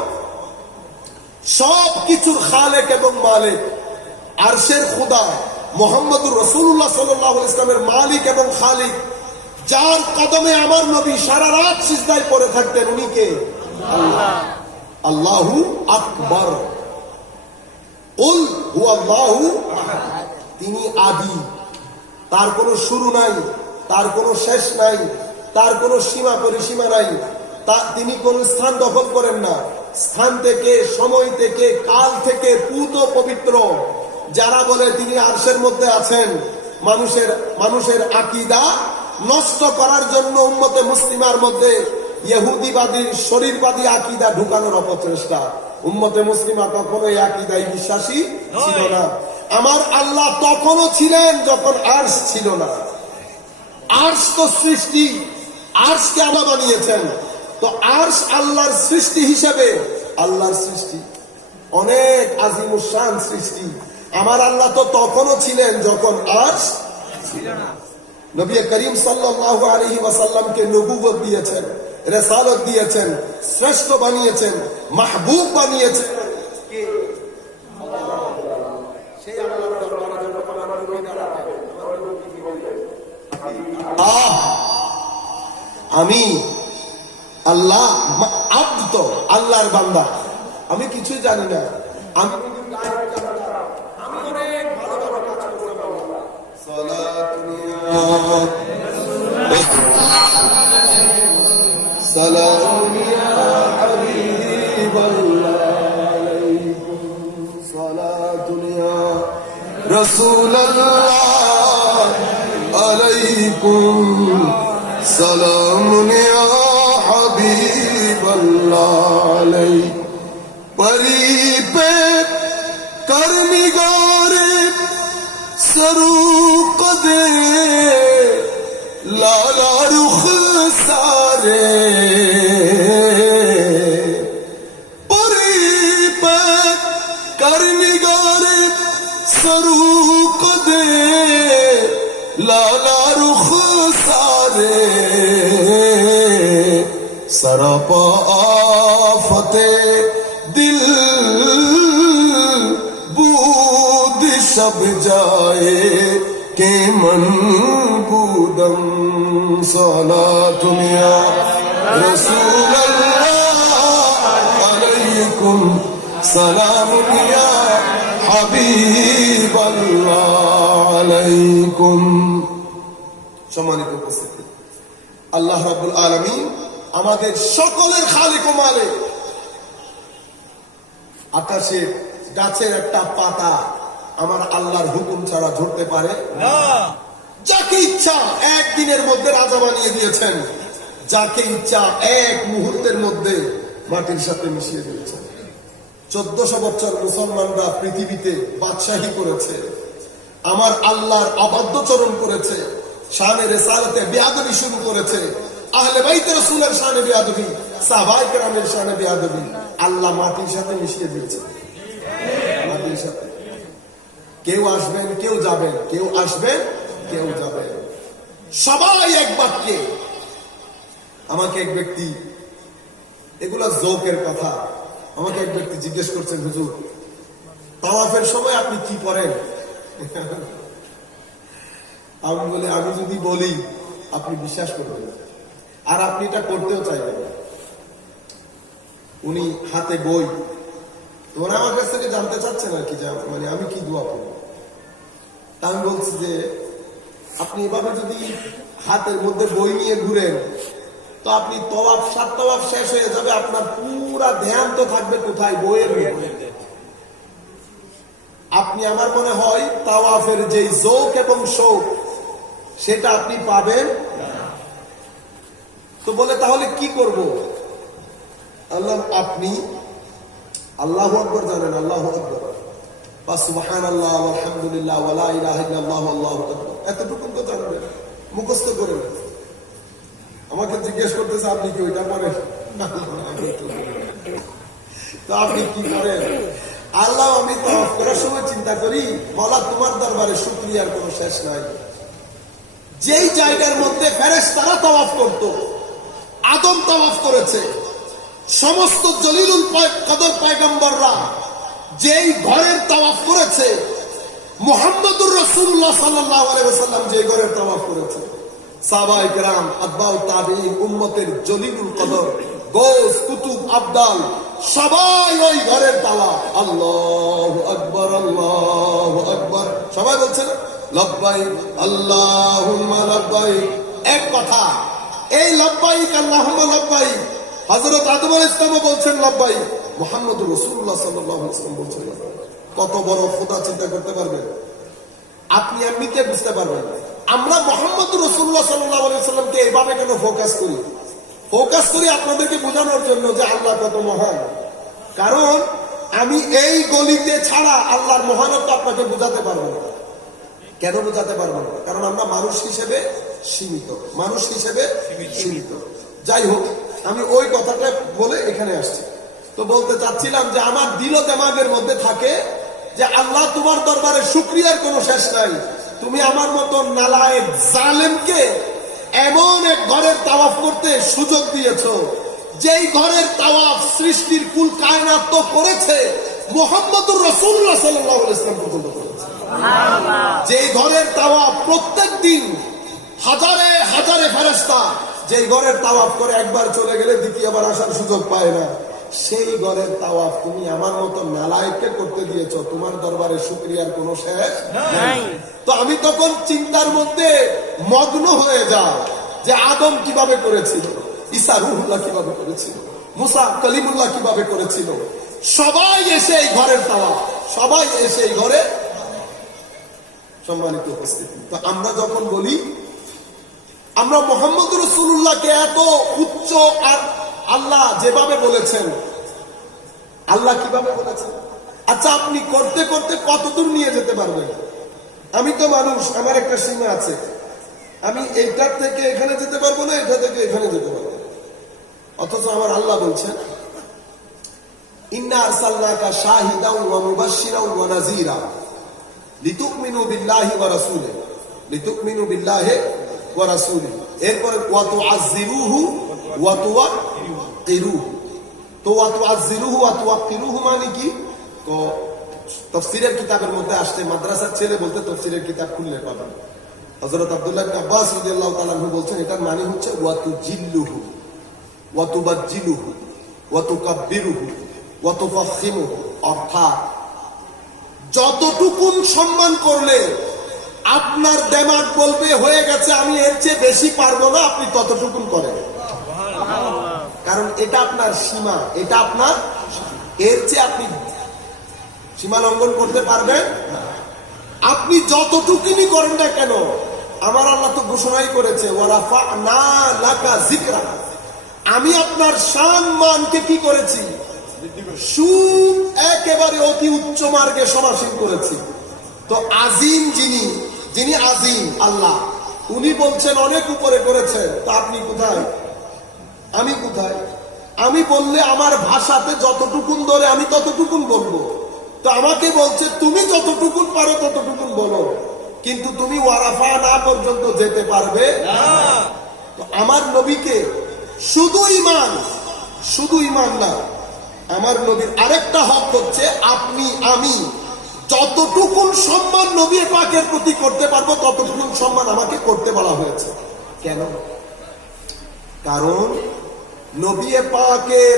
সব কিছুর খালেক এবং মালিক, আরশের খোদা মুহাম্মদুর রাসূলুল্লাহ সাল্লাল্লাহু আলাইহি ওয়াসাল্লামের মালিক এবং খালিক, যার কদমে আমার নবী সারা রাত সিজদায় পড়ে থাকতেন, উনি কে? আল্লাহ। আল্লাহু আকবার, কুল হু আল্লাহু আহাদ, তিনি আদি, তার কোনো শুরু নাই, তার কোনো শেষ নাই, তার কোনো সীমা পরিসীমা নাই, তিনি কোন স্থান দখল করেন না। স্থান থেকে, সময় থেকে, কাল থেকে পূত পবিত্র। যারা বলে তিনি আরশের মধ্যে আছেন, মানুষের আকীদা নষ্ট করার জন্য উম্মতে মুসলিমার মধ্যে ইহুদিবাদী শরীরবাদী আকীদা ঢুকানোর অপচেষ্টা। উম্মতে মুসলিমা কখনো এই আকীদায় বিশ্বাসী ছিল না। আমার আল্লাহ তখনও ছিলেন যখন আরশ ছিল না। আরশ তো সৃষ্টি, আরশকে আল্লাহ বানিয়েছেন, তো আরশ আল্লাহর সৃষ্টি হিসেবে আল্লাহর সৃষ্টি, অনেক আজিমুশান সৃষ্টি। আমার আল্লাহ তো তখনও ছিলেন যখন আরশ ছিল না। নবী করিম সাল্লাল্লাহু আলাইহি ওয়াসাল্লামকে নবুয়ত দিয়েছেন, রিসালাত দিয়েছেন, শ্রেষ্ঠ বানিয়েছেন, মাহবুব বানিয়েছেন। সেই আল্লাহর দরবারে যখন আমার নবী দাঁড়াবেন, আমার নবী কি বলবেন? আমি আল্লাহ আব্দ, আল্লাহর বান্দা, আমি কিছুই জানি না, আমি অনেক ভালো ভালো কাজ করলাম। সালাম ইয়া হাবিবাল্লাহ আলাইকুম সালাতুন ইয়া রাসূলুল্লাহ আলাইকুম সালামুন ইয়া হাবিবাল্লাহ আলাইকুম পরি পে করনিগারে সরু কদে লালা রুখ সারে পরি পে করনিগারে সরু কদে লালা রুখ সারে সরপা আফতে दिल बूद सब जाए के मन बूदम सलातुन या रसूल अल्लाह अलैकुम सलामुन या हबीब अल्लाह अलैकुम। সম্মানিত উপস্থিতি, আল্লাহ রাব্বুল আলামিন আমাদের সকলের খালিক ও মালিক। আকাশে গাছের একটা পাতা আমার আল্লাহর হুকুম ছাড়া ঝরতে পারে না। যাকে ইচ্ছা একদিনের মধ্যে রাজা বানিয়ে দিয়েছেন, যাকে ইচ্ছা এক মুহূর্তের মধ্যে মাটির সাথে মিশিয়ে দিয়েছেন। 1400 বছর মুসলমানরা পৃথিবীতে বাদশাহী করেছে, আমার আল্লাহর অবাধ্যচরণ করেছে, শানে রিসালাতে বেয়াদবি শুরু করেছে, আহলে বাইতে রাসূলের শানে বেয়াদবি, সাহাবায়ে কেরামের শানে বেয়াদবি আল্লাহ মাটির সাথে মিশিয়ে দিয়েছে। মাটির সাথে কেউ আসবেন, কেউ যাবেন, কেউ আসবেন, কেউ যাবেন, সবাই এক বাক্যে। আমাকে এক ব্যক্তি, এগুলা জোকের কথা, আমাকে এক ব্যক্তি জিজ্ঞেস করছেন, হুজুর তাওয়াফের সময় আপনি কি করেন? আমি বলি, আমি যদি বলি আপনি বিশ্বাস করবেন আর আপনি এটা করতেও চাইবেন। উনি হাতে বই, ওরা আমার কাছ থেকে জানতে চাচ্ছেন আর কি, মানে আমি কি দোয়া করব। আমি বলছি যে আপনি এভাবে যদি হাতের মধ্যে বই নিয়ে ঘুরেন তো আপনি তওয়াফ, 7 তওয়াফ শেষ হয়ে যাবে, আপনার পুরা ধ্যান তো থাকবে কোথায়? বইয়ের মধ্যে। আপনি, আমার মনে হয় তাওয়াফের যে যৌক এবং শৌক সেটা আপনি পাবেন। তো বলে তাহলে কি করব? আল্লাহ, আপনি আল্লাহু আকবার জানেন? আল্লাহু আকবার বা সুবহানাল্লাহ আলহামদুলিল্লাহ ওয়া লা ইলাহা ইল্লাল্লাহু আল্লাহু আকবার, এতটুকু তো জানবেন, মুখস্থ করে নেন। আমাকে জিজ্ঞেস করতেছে আপনি কি ওইটা করেন? তো আপনি কি করেন? আল্লাহ, আমি তাওয়াফ করার সময় চিন্তা করি, মাওলা তোমার দরবারে শুকরিয়ার কোনো শেষ নাই। যেই জায়গার মধ্যে ফেরেশতারা তাওয়াফ করত, আদম তাওয়াফ করেছে, সমস্ত জলিলুল কদর পয়গম্বররা যেই ঘরের তাওয়াফ করেছে, মুহাম্মদুর রাসূলুল্লাহ সাল্লাল্লাহু আলাইহি ওয়াসাল্লাম যে ঘরের তাওয়াফ করেছে, সাহাবায়ে কেরাম, আতবাউ তাবিঈন, উম্মতের জলিলুল কদর, গৌস, কুতুব, আবদাল সবাই ওই ঘরের তাওয়াফ। আল্লাহু আকবার, আল্লাহু আকবার, সবাই বলছেন লব্বাইক আল্লাহুম্মা লব্বাইক। এক কথা, এই লব্বাইক আল্লাহুম্মা লব্বাইক হযরত আদম আলাইহিস সালাম বলছেন লব্বাইক, মুহাম্মদুর রাসূলুল্লাহ সাল্লাল্লাহু আলাইহি ওয়াসাল্লাম বলছেন লব্বাইক। কত বড় খোদা চিন্তা করতে পারবেন? আপনি এমনিতে বুঝতে পারবেন। আমরা মুহাম্মদুর রাসূলুল্লাহ সাল্লাল্লাহু আলাইহি ওয়াসাল্লামকে এইভাবে কেন ফোকাস করি? ফোকাস করি আপনাদেরকে বোঝানোর জন্য যে আল্লাহ কত মহান। কারণ আমি এই গলিতে ছাড়া আল্লাহর মহানত্ব আপনাকে বোঝাতে পারবো না। কেন বোঝাতে পারবো না? কারণ আমরা মানুষ হিসেবে সীমিত, মানুষ হিসেবে সীমিত। যাই হোক, আমি ওই কথাটা বলে এখানে আসছি। তো বলতে চাচ্ছিলাম যে আমার দিল দেমাগের মধ্যে থাকে যে আল্লাহ, তোমার দরবারে শুকরিয়ার কোনো শেষ নাই। তুমি আমার মতো নালায়েক জালেমকে এমন এক ঘরের তাওয়াফ করতে সুযোগ দিয়েছো, যেই ঘরের তাওয়াফ সৃষ্টির কুল কায়নাত তো করেছে, মুহাম্মদুর রাসূলুল্লাহ সাল্লাল্লাহু আলাইহি ওয়াসাল্লাম পর্যন্ত করেছে। যেই ঘরের তাওয়াফ প্রত্যেক দিন হাজারে হাজারে ফেরেশতা যেই ঘরের তাওয়াফ করে একবার চলে গেলে দ্বিতীয়বার আসার সুযোগ পায় না, সেই ঘরের তাওয়াফ তুমি আমার মতো নালায়েককে করতে দিয়েছো। তোমার দরবারে শুকরিয়ার কোনো শেষ নাই। তো আমি তখন চিন্তার মধ্যে মগ্ন হয়ে যাই যে আদম কিভাবে করেছিল, ঈসা রূহুল্লাহ কিভাবে করেছিল, মুসা কালিমুল্লাহ কিভাবে করেছিল। সবাই এসে এই ঘরের তাওয়াফ, সবাই এসে এই ঘরে। সম্মানিত উপস্থিতি, তো আমরা যখন বলি আমরা মুহাম্মদুর রাসূলুল্লাহকে এত উচ্চ, আর আল্লাহ যেভাবে বলেছেন, আল্লাহ কিভাবে বলেছেন, আচ্ছা আপনি করতে করতে কতদূর নিয়ে যেতে পারবেন? আমি তো মানুষ, আমার একটা সীমা আছে। আমি এইটার থেকে এখানে যেতে পারবো না, এটা থেকে এখানে যেতে পারবো না। অথচ আমার আল্লাহ বলছেন, ইন্না আরসালনাকা শাহিদাও ওয়া মুবাশশিরাও ওয়া নাযীরা লিতুমিনু বিল্লাহি ওয়া রাসূলিহি, লিতুমিনু বিল্লাহি ওয়া রাসূলিহি। এরপরে ওয়া তুআযজিরুহু ওয়া তুওয়াক্কিরুহু। তো ওয়া তুআযজিরুহু ওয়া তুওয়াক্কিরুহু মানে কি? তো তাফসীরের কিতাবের মধ্যে আসছে, মাদ্রাসার ছেলে বলতে তাফসীরের কিতাব খুললে পাবেন। হযরত আব্দুল্লাহ ইবনে আব্বাস রাদিয়াল্লাহু তাআলা আনহু বলছেন, এটার মানে হচ্ছে ওয়া তুজিল্লুহু ওয়া তুবাজ্জিলুহু ওয়া তুকাব্বিরুহু ওয়া তুফাখিমুহু। অর্থাৎ যতটুকুন সম্মান করলে আপনার দেমাগ বলবে হয়ে গেছে, আমি এর চেয়ে বেশি পারবো না, আপনি ততটুকুন করেন। কারণ এটা আপনার সীমা, এটা আপনার, এর চেয়ে আপনি সীমা লঙ্ঘন করতে পারবেন। আপনি যতটুকুনি করেন না কেন, আমার আল্লাহ তো ঘোষণাই করেছে, ওয়ারাফা'না লাকা যিকরা, আমি আপনার সম্মানকে কি করেছি? একেবারে অতি উচ্চ মার্গে সমাসীন করেছি। তো আজিম যিনি, যিনি আজিম আল্লাহ, উনি বলছেন অনেক উপরে করেছেন। তো আপনি কোথায়, আমি কোথায়? আমি বললে আমার ভাষাতে যতটুকুন ধরে আমি ততটুকুন বলবো। তো আমাকে বলছে তুমি যতটুকুন পারো ততটুকুন বলো, কিন্তু তুমি ওয়ারাফা না পর্যন্ত যেতে পারবে না। তো আমার নবীকে শুধু ইমান না, আমার নবীর আরেকটা হক হচ্ছে আপনি আমি যতটুকুন সম্মান নবী পাকের প্রতি করতে পারবো ততটুকুন সম্মান আমাকে করতে বলা হয়েছে। কেন? কারণ নবী পাকের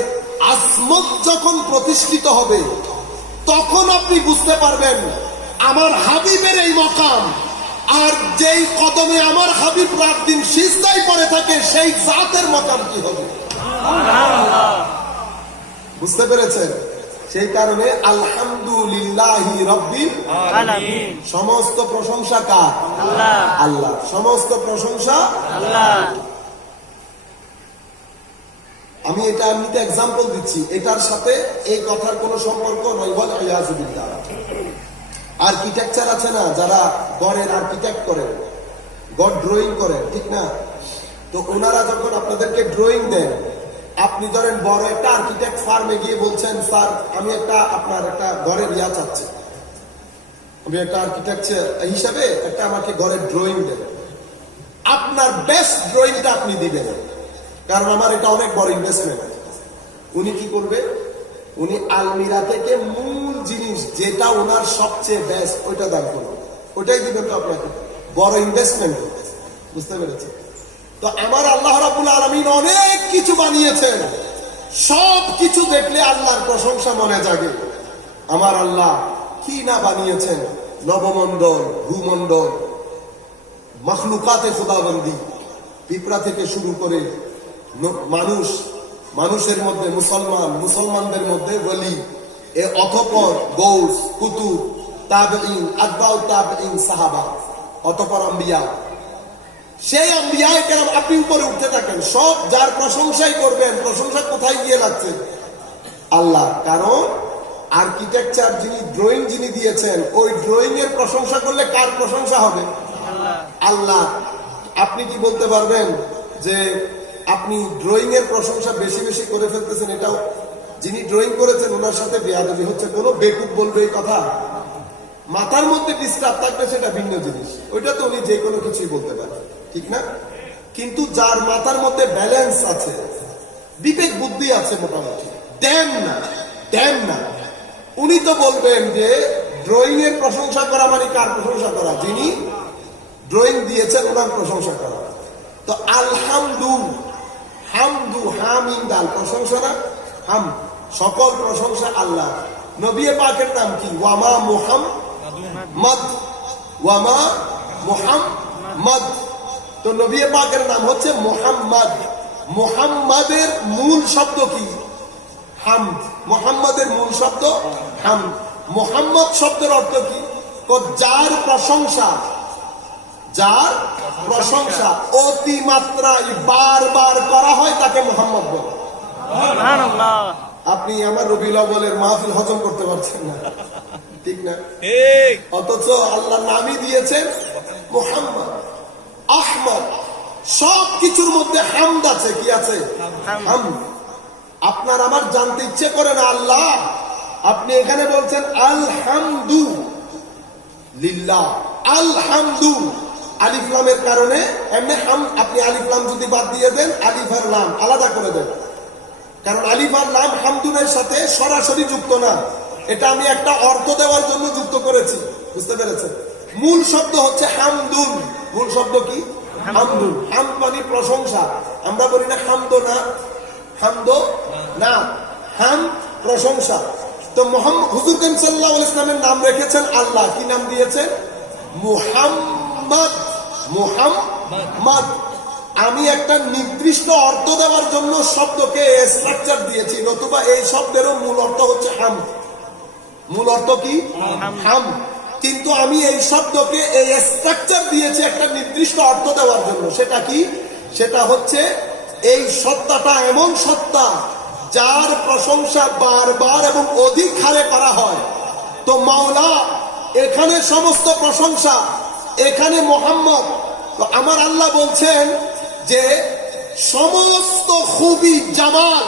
আসমত যখন প্রতিষ্ঠিত হবে, তখন আপনি বুঝতে পারবেন আমার হাবিবের এই মকাম, আর যেই কদমে আমার হাবিব রাত দিন সিজদায় পড়ে থাকে, সেই জাতের মকাম কি হবে। বুঝতে পেরেছেন? সেই কারণে আলহামদুলিল্লাহি রাব্বিল আলামিন, সমস্ত প্রশংসা কার? আল্লাহ। আল্লাহ, সমস্ত প্রশংসা আল্লাহ। আমি এটা এমনিতে এক্সাম্পল দিচ্ছি, এটার সাথে এই কথার কোনো সম্পর্ক নয়। বল ইয়াজুবিল্লাহ। আর্কিটেকচার আছে না, যারা গড়ের আর্কিটেক্ট করেন, গড় ড্রয়িং করেন, ঠিক না? তো ওনারা যখন আপনাদেরকে ড্রয়িং দেন, আপনি ধরেন বড় একটা আর্কিটেক্ট ফার্মে গিয়ে বলছেন, স্যার আমি একটা আপনার একটা ঘরের ইয়া চাচ্ছি, আমি একটা আর্কিটেকচার হিসাবে একটা আমাকে ঘরের ড্রয়িং দেন। আপনার বেস্ট ড্রয়িংটা আপনি দিবেন, কারণ আমার এটা অনেক বড় ইনভেস্টমেন্ট। উনি কি করবে? উনি আলমিরা থেকে মূল জিনিস যেটা ওনার সবচেয়ে বেস্ট ওইটা দান করবে, ওইটাই দিবেন তো আপনাকে। বড় ইনভেস্টমেন্ট, বুঝতে পেরেছে? তো আমার আল্লাহ রাব্বুল আলামিন অনেক কিছু বানিয়েছেন, সব কিছু দেখলে আল্লাহর প্রশংসা মনে জাগে। আমার আল্লাহ কি না বানিয়েছেন, নবমণ্ডল, ভূমণ্ডল, মখলুকাতে খোদাবন্দি, পিঁপড়া থেকে শুরু করে মানুষ, মানুষের মধ্যে মুসলমান, মুসলমানদের মধ্যে ওলি, এ অতঃপর গৌস, কুতুব, তাবেঈন, আতবাউ তাবেঈন, সাহাবা, অতঃপর আম্বিয়া। সেই আম্বিয়ায়ে কেরাম আপনি উপরে উঠতে থাকেন, সব যার প্রশংসাই করবেন, প্রশংসা কোথায় গিয়ে লাগছে? আল্লাহ। কারণ আর্কিটেকচার যিনি, ড্রয়িং যিনি দিয়েছেন, ওই ড্রয়িং এর প্রশংসা করলে কার প্রশংসা হবে? আল্লাহ। আপনি কি বলতে পারবেন যে আপনি ড্রয়িং এর প্রশংসা বেশি বেশি করে ফেলতেছেন? এটাও যিনি ড্রয়িং করেছেন ওনার সাথে বেয়াদবি হচ্ছে। কোন বেকুব বলবে এই কথা? মাথার মধ্যে ডিস্টার্ব থাকবে সেটা ভিন্ন জিনিস, ওইটা তো উনি যে কোনো কিছুই বলতে পারেন, ঠিক না? কিন্তু যার মাথার মধ্যে ব্যালেন্স আছে, বিবেক বুদ্ধি আছে মোটামুটি, দেন না, উনি তো বলবেন যে ড্রয়িং এর প্রশংসা করা মানে কার প্রশংসা করা? যিনি ড্রয়িং দিয়েছেন ওনার প্রশংসা করা। তো আলহামদু, হামদু, হামিন দাল, প্রশংসা না? হাম, সকল প্রশংসা আল্লাহ। নবী পাকের নাম কি? ওয়ামা মুহাম্মদ, ওয়ামা মুহাম্মদ। তো নবী পাকের নাম হচ্ছে মুহাম্মদ। মুহাম্মাদের মূল শব্দ কি? হামদ। মুহাম্মাদের মূল শব্দ হামদ। মুহাম্মদ শব্দের অর্থ কি? যার প্রশংসা, যার প্রশংসা অতিমাত্রায় বারবার করা হয় তাকে মুহাম্মদ বলে। আপনি আমার রবিউল আউয়ালের মাহফিল হজম করতে পারছেন না, ঠিক না? অথচ আল্লাহ নামই দিয়েছেন মুহাম্মদ, আহমদ। সব কিছুর মধ্যে হামদ আছে। কি আছে? হামদ। আপনার আমার জানতে ইচ্ছে করে না আল্লাহ, আপনি এখানে বলছেন আলহামদু লিল্লাহ, আলহামদু, আলিফ লামের কারণে। এমনি হাম, আপনি আলিফ লাম যদি বাদ দিয়ে দেন, আলিফ আর লাম আলাদা করে দেন, কারণ আলিফ আর লাম হামদুনের সাথে সরাসরি যুক্ত না, এটা আমি একটা অর্থ দেওয়ার জন্য যুক্ত করেছি, বুঝতে পেরেছেন? মূল শব্দ হচ্ছে হামদুন। মূল শব্দ কি? হামদুন। হাম মানে প্রশংসা। আমরা বলি না হামদো না, হামদো না, হাম প্রশংসা। তো মোহাম্মদ হুজুর করিম সাল্লাল্লাহু আলাইহি ওয়াসাল্লামের নাম রেখেছেন আল্লাহ। কি নাম দিয়েছেন? মুহাম্মদ। মুহাম্মদ। আমি একটা নির্দিষ্ট অর্থ দেওয়ার জন্য শব্দকে স্ট্রাকচার দিয়েছি, নতুবা এই শব্দেরও মূল অর্থ হচ্ছে হাম। মূল অর্থ কি? হাম। কিন্তু আমি এই শব্দকে এই স্ট্রাকচার দিয়েছি একটা নির্দিষ্ট অর্থ দেওয়ার জন্য। সেটা কি? সেটা হচ্ছে এই সত্তাটা এমন সত্তা যার প্রশংসা বারবার এবং অধিক হারে করা হয়। তো মাওলা এখানে সমস্ত প্রশংসা, এখানে মোহাম্মদ। তো আমার আল্লাহ বলছেন যে সমস্ত খুবই জামাল,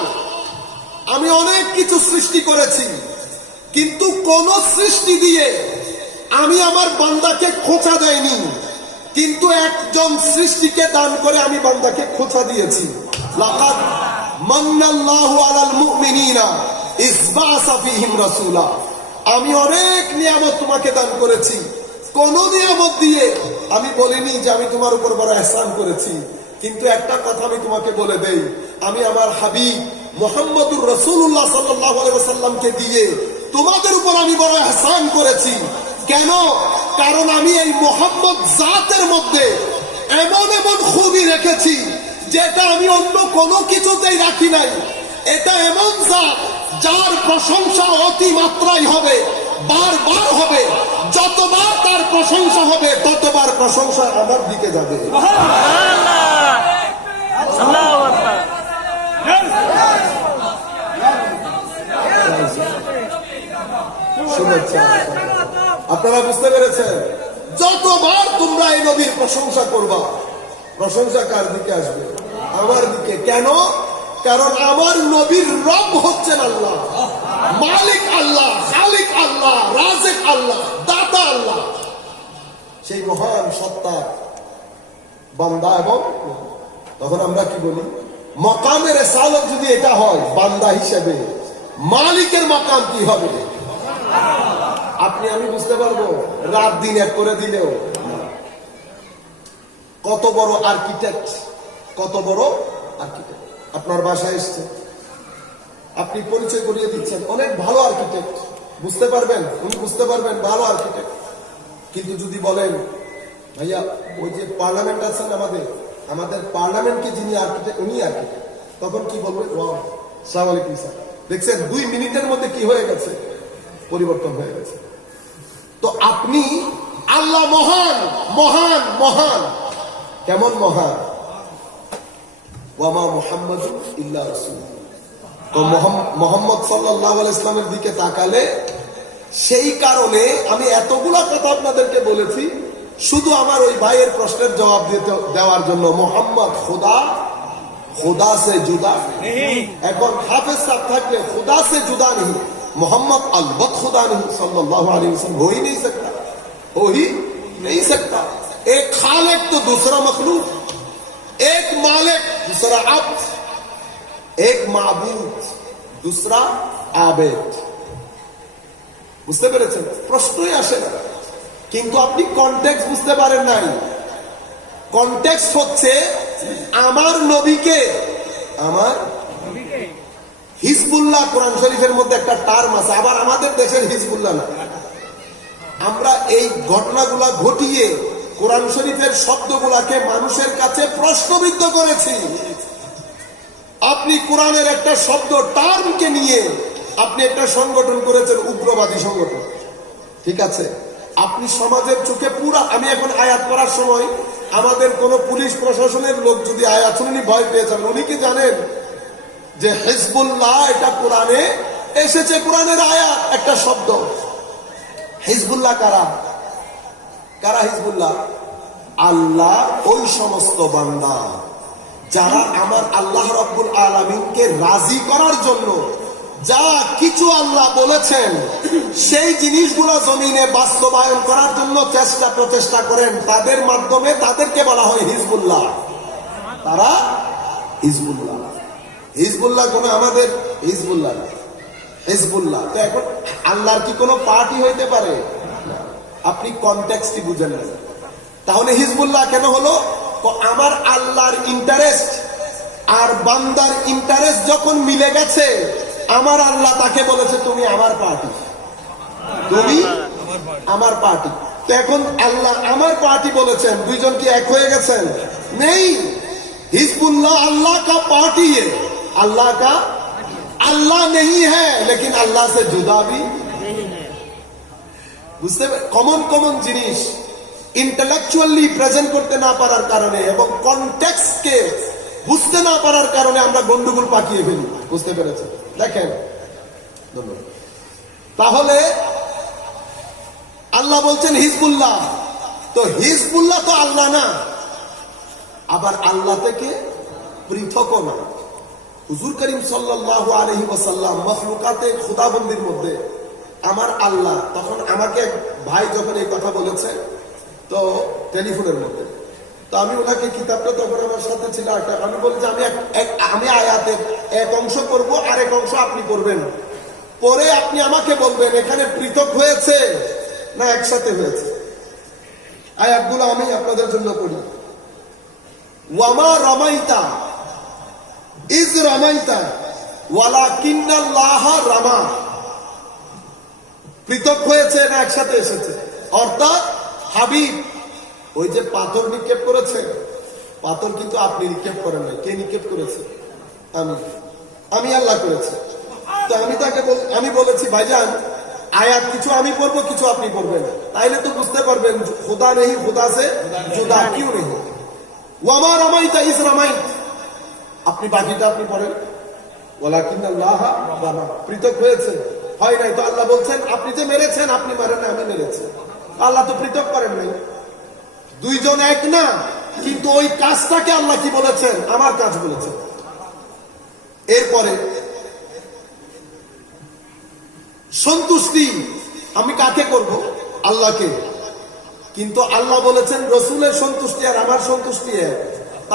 আমি অনেক কিছু সৃষ্টি করেছি, কিন্তু কোন সৃষ্টি দিয়ে আমি আমার বান্দাকে খোঁচা দেয়নি, কিন্তু একজন সৃষ্টিকে দান করে আমি বান্দাকে খোঁচা দিয়েছি। লাকাদ মান্নাল্লাহু আলাল মুমিনিনা ইয বাআসা ফীহিম রাসূলা। আমি অনেক নিয়ামত তোমাকে দান করেছি, কোন নিয়ামত দিয়ে আমি বলিনি যে আমি তোমার উপর বড় ইহসান করেছি। কিন্তু একটা কথা আমি তোমাকে বলে দেই, আমি আমার হাবিব মুহাম্মদুর রাসূলুল্লাহ সাল্লাল্লাহু আলাইহি ওয়াসাল্লামকে দিয়ে তোমাদের উপর আমি বড় ইহসান করেছি। কেন? কারণ আমি এই মুহাম্মদ জাতের মধ্যে এমন এমন খুবই রেখেছি যেটা আমি অন্য কোনো কিছুতেই রাখি নাই। এটা এমন জাত যার প্রশংসা অতি মাত্রায় হবে, বারবার হবে। যতবার তার প্রশংসা হবে ততবার প্রশংসা আমার দিকে যাবে। আপনারা বুঝতে পেরেছেন? যতবার তোমরা এই নবীর প্রশংসা করবা, প্রশংসা কার দিকে আসবে? আমার দিকে। কেন? কারণ আমার নবীর রব হচ্ছেন আল্লাহ, মালিক আল্লাহ, খালিক আল্লাহ, রাজিক আল্লাহ, দাতা আল্লাহ। সেই মহান সত্তা বান্দা। এবং তখন আমরা কি বলি? মাকামের রিসালাত যদি এটা হয় বান্দা হিসেবে, মালিকের মাকাম কি হবে? আপনি আমি বুঝতে পারবো রাত দিন এক করে দিলেও। কত বড় আর্কিটেক্ট, কত বড় আর্কিটেক্ট আপনার বাসায় এসছে, আপনি পরিচয় করিয়ে দিচ্ছেন, অনেক ভালো আর্কিটেক্ট, বুঝতে পারবেন, উনি বুঝতে পারবেন ভালো আর্কিটেক্ট। কিন্তু যদি বলেন ভাইয়া ওই যে পার্লামেন্ট আছেন আমাদের পার্লামেন্টকে যিনি আর্কিটেক্ট উনি আর্কিটেক্ট, তখন কি বলবেন? ওয়াও, আসসালামু আলাইকুম স্যার। দেখছেন 2 মিনিটের মধ্যে কি হয়ে গেছে, পরিবর্তন হয়ে গেছে। তো আপনি আল্লাহ মহান মহান মহান, কেমন মহান? ওয়ামা মুহাম্মাদুন ইল্লা রাসূল। তো মুহাম্মদ সাল্লাল্লাহু আলাইহি ইসলামের দিকে তাকালে, সেই কারণে আমি এতগুলা কথা আপনাদেরকে বলেছি শুধু আমার ওই ভাইয়ের প্রশ্নের জবাব দেওয়ার জন্য। মোহাম্মদ खुदा से जुदा नहीं। এখন হাফেজ সাহেব থাকলে खुदा से जुदा नहीं, मोहम्मद अलबत खुदा नहीं, सल्लल्लाहु अलैहि वसल्लम हो ही नहीं सकता। एक खालिक तो दूसरा मखलूक, एक मालिक दूसरा अब्द, एक माबूद दूसरा आबेद। বুঝতে পেরেছেন? প্রশ্নই আসে না। কিন্তু আপনি কনটেক্সট বুঝতে পারেন নাই। কনটেক্সট হচ্ছে আমার নবীকে, আমার হিজবুল্লাহ কোরআন শরীফের মধ্যে একটা টার্ম আছে, আবার আমাদের দেশের হিজবুল্লাহ না। আমরা এই ঘটনাগুলা ঘটিয়ে কোরআন শরীফের শব্দগুলাকে মানুষের কাছে প্রশ্নবিদ্ধ করেছি। আপনি কোরআনের একটা শব্দ টার্মকে নিয়ে আপনি একটা সংগঠন করেছেন, উগ্রবাদী সংগঠন। ঠিক আছে, আপনি সমাজের চোখে পুরা, আমি এখন আয়াত পড়ার সময় আমাদের কোন পুলিশ প্রশাসনের লোক যদি আয়াত শুনে ভয় পেয়ে যান, উনি কি জানেন যে হিজবুল্লাহ এটা কোরআনে এসেছে, কোরআনের আয়াত একটা শব্দ। হিজবুল্লাহ কারা? কারা হিজবুল্লাহ? আল্লাহ ওই সমস্ত বান্দা যারা আমার আল্লাহ রাব্বুল আলামিনকে রাজি করার জন্য যা কিছু আল্লাহ বলেছেন সেই জিনিসগুলো জমিনে বাস্তবায়ন করার জন্য চেষ্টা প্রচেষ্টা করেন, তাদের মাধ্যমে তাদেরকে বলা হয় হিজবুল্লাহ। তারা হিজবুল্লাহ। হিজবুল্লাহ কোন আমাদের হিজবুল্লাহ, হিজবুল্লাহ। তো এখন আল্লাহর কি কোনো পার্টি হইতে পারে? আপনি কনটেক্সটই বুঝেন না। তাহলে হিজবুল্লাহ কেন হলো? তো আমার আল্লাহর ইন্টারেস্ট আর বান্দার ইন্টারেস্ট যখন মিলে গেছে, আমার আল্লাহ তাকে বলেছে তুমি আমার পার্টি, তুমি আমার পার্টি। তো এখন আল্লাহ আমার পার্টি বলেছেন, দুইজন কি এক হয়ে গেছেন? নেই। हिजबुल्लाह अल्लाह का पार्टी है, अल्लाह का अल्लाह नहीं है, लेकिन अल्लाह से जुदा भी नहीं है। বুঝতে কমন কমন জিনিস ইন্টেলেকচুয়ালি প্রেজেন্ট করতে না পারার কারণে এবং কনটেক্সটকে বুঝতে না পারার কারণে আমরা গন্ডগোল পাকিয়ে ফেলি। বুঝতে পেরেছেন? দেখেন, তাহলে আল্লাহ বলছেন হিজবুল্লাহ, তো হিজবুল্লাহ তো আল্লাহ না, আবার আল্লাহ থেকে পৃথকও না। হুজুর করিম সাল্লাল্লাহু আলাইহি ওয়াসাল্লাম মাখলুকাতে খুদাবন্দির মধ্যে আমার আল্লাহ, তখন আমাকে ভাই যখন এই কথা বলেছে তো টেলিফোনের মধ্যে, তো আমি ওনাকে কিতাবটা তখন আমার সাথে ছিল, আমি বলি যে আমি আয়াতের এক অংশ করব আর এক অংশ আপনি করবেন, পরে আপনি আমাকে বলবেন এখানে পৃথক হয়েছে না একসাথে হয়েছে। আয়াতগুলো আমি আপনাদের জন্য পড়ি। ওয়ামা রামাইতা ইজ রামাইতা ওয়ালাকিন্নাল্লাহ রামা। পৃথক হয়েছে না একসাথে এসেছে? অর্থাৎ হাবিব ওই যে পাথর নিক্ষেপ করেছে, পাথর কিন্তু আপনি নিক্ষেপ করেন নাই। কে নিক্ষেপ করেছে? আমি আল্লাহ করেছি। তো আমি বলেছি ভাইজান আয়াত কিছু আমি পড়বো কিছু আপনি পড়বেন, তাইলে তো বুঝতে পারবেন খুদা নেই, খুদা সে জুদা কিউ নেই। ওয়ামা রামাইতা ইজ রামাইত, আপনি বাকিটা আপনি পড়েন। ওয়ালাকিন্নাল্লাহ রামা, পৃথক হয়েছে হয় নাই। তো আল্লাহ বলছেন আপনি যে মেরেছেন আপনি মারেন না, আমি মেরেছি। আল্লাহ তো পৃথক করেন নাই, দুইজন এক না, কিন্তু ওই কাজটাকে আল্লাহ কি বলেছেন? আমার কাজ বলেছেন। এরপরে সন্তুষ্টি আমি কাকে করব? আল্লাহকে। কিন্তু আল্লাহ বলেছেন রসুলের সন্তুষ্টি আর আমার সন্তুষ্টি এক।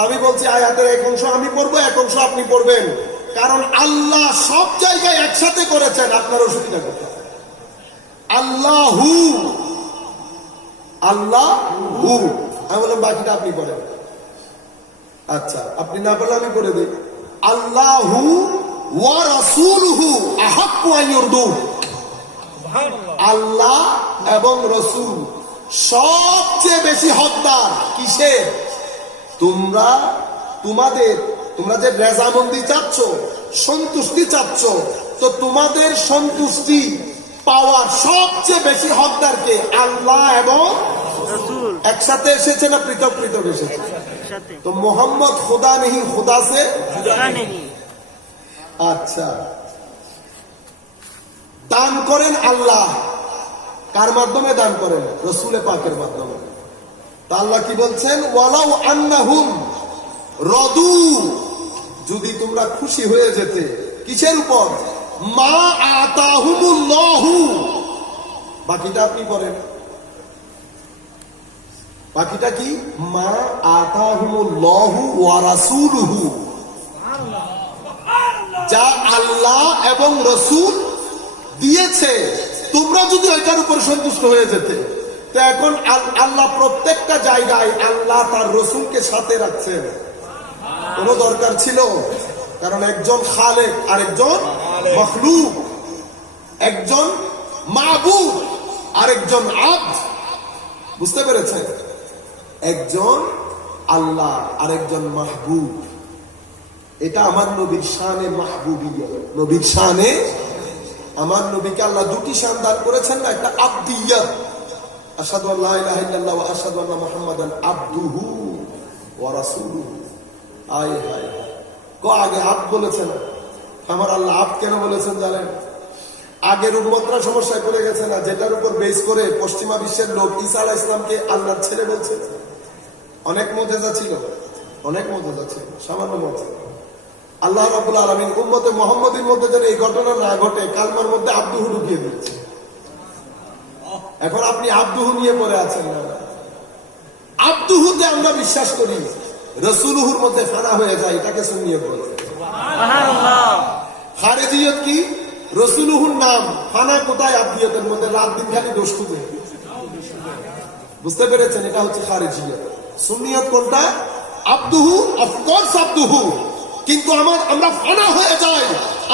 আমি বলছি আয়াতের এক অংশ আমি পড়বো, এক অংশ আপনি পড়বেন, কারণ আল্লাহ সব জায়গায় একসাথে করেছেন, আপনার অসুবিধা কোথায়? আল্লাহু আল্লাহু, আমি বললাম বাকিটা আপনি পড়েন। আচ্ছা, আপনি না বললে আমি করে দিই। আল্লাহু ওয়া রাসূলুহু আহাক্কু আন ইউরদু, আল্লাহ এবং রসুল সবচেয়ে বেশি হকদার কিসের? তোমরা যে রেজামন্দি চাচ্ছ, সন্তুষ্টি চাচ্ছ, তো তোমাদের সন্তুষ্টি পাওয়ার সবচেয়ে বেশি হকদার কে? আল্লাহ এবং रसूल একসাথে এসেছে না পৃথক পৃথক এসেছে? साथे তো মোহাম্মদ খুদা নেই, খুদা সে जुदा नहीं। আচ্ছা, দান করেন আল্লাহ, কার মাধ্যমে দান করেন? রসুলে পাকের মাধ্যমে। তা আল্লাহ কি বলছেন? ওয়ালাউ আন্নাহুম রদু, যদি তোমরা খুশি হয়ে যেতে, কিসের উপর? মা আতাহুমুল্লাহু, বাকিটা আপনি করেন। বাকিটা কি? মা আতাহুমুল্লাহু ওয়া রাসূলুহু, যা আল্লাহ এবং রসুল দিয়েছে, তোমরা যদি ওইটার উপর সন্তুষ্ট হয়ে যেতে। তো এখন আল্লাহ প্রত্যেকটা জায়গায় আল্লাহ তার রসুলকে সাথে রাখছেন, কোনো দরকার ছিল? কারণ একজন খালেক আর একজন মখলুক, একজন মাবুদ আর একজন আব্দ। বুঝতে পেরেছেন? একজন আল্লাহ আর একজন মাহবুব। এটা আমার নবীর শানে মাহবুবিয়ত। নবীর শানে, আমার নবীকে আল্লাহ দুটি শান দান করেছেন না? একটা আব্দিয়ত, আশহাদু আল্লা ইলাহা ইল্লাল্লাহ ওয়া আশহাদু আন্না মুহাম্মাদান আবদুহু ওয়া রাসূলুহু। আয় হায়, আগে আব্দ বলেছেন, আমার আল্লাহ আব্দ কেন বলেছেন জানেন? আগের উম্মতরা সমস্যায় পড়ে গেছে না, যেটার উপর বেস করে পশ্চিমা বিশ্বের লোক ঈসা আলাইহিস সালামকে আল্লাহর ছেলে বলছে। অনেক মুজেজা ছিল, অনেক মুজেজা ছিল, সামান্য মুজেজা। আল্লাহ রাব্বুল আলামিন উম্মতে মুহাম্মদীর মধ্যে যেন এই ঘটনা না ঘটে, কালমার মধ্যে আব্দুহু ঢুকিয়ে দিচ্ছে। এখন আপনি আব্দুহু নিয়ে পড়ে আছেন না। আব্দুহুতে আমরা বিশ্বাস করি, রসুলুহুর মধ্যে ফানা হয়ে যায়, এটাকে সুন্নিয়ত বলে। সুবহানাল্লাহ। খারেজিয়ত কি? রসুলুহুর নাম, ফানা কোথায়? আব্দিয়তের মধ্যে, রাত দিন খালি দোষ খুঁজে। বুঝতে পেরেছেন? এটা হচ্ছে খারেজিয়ত। সুন্নিয়ত কোনটা? আব্দুহু, অফকোর্স আব্দুহু, কিন্তু আমরা ফানা হয়ে যাই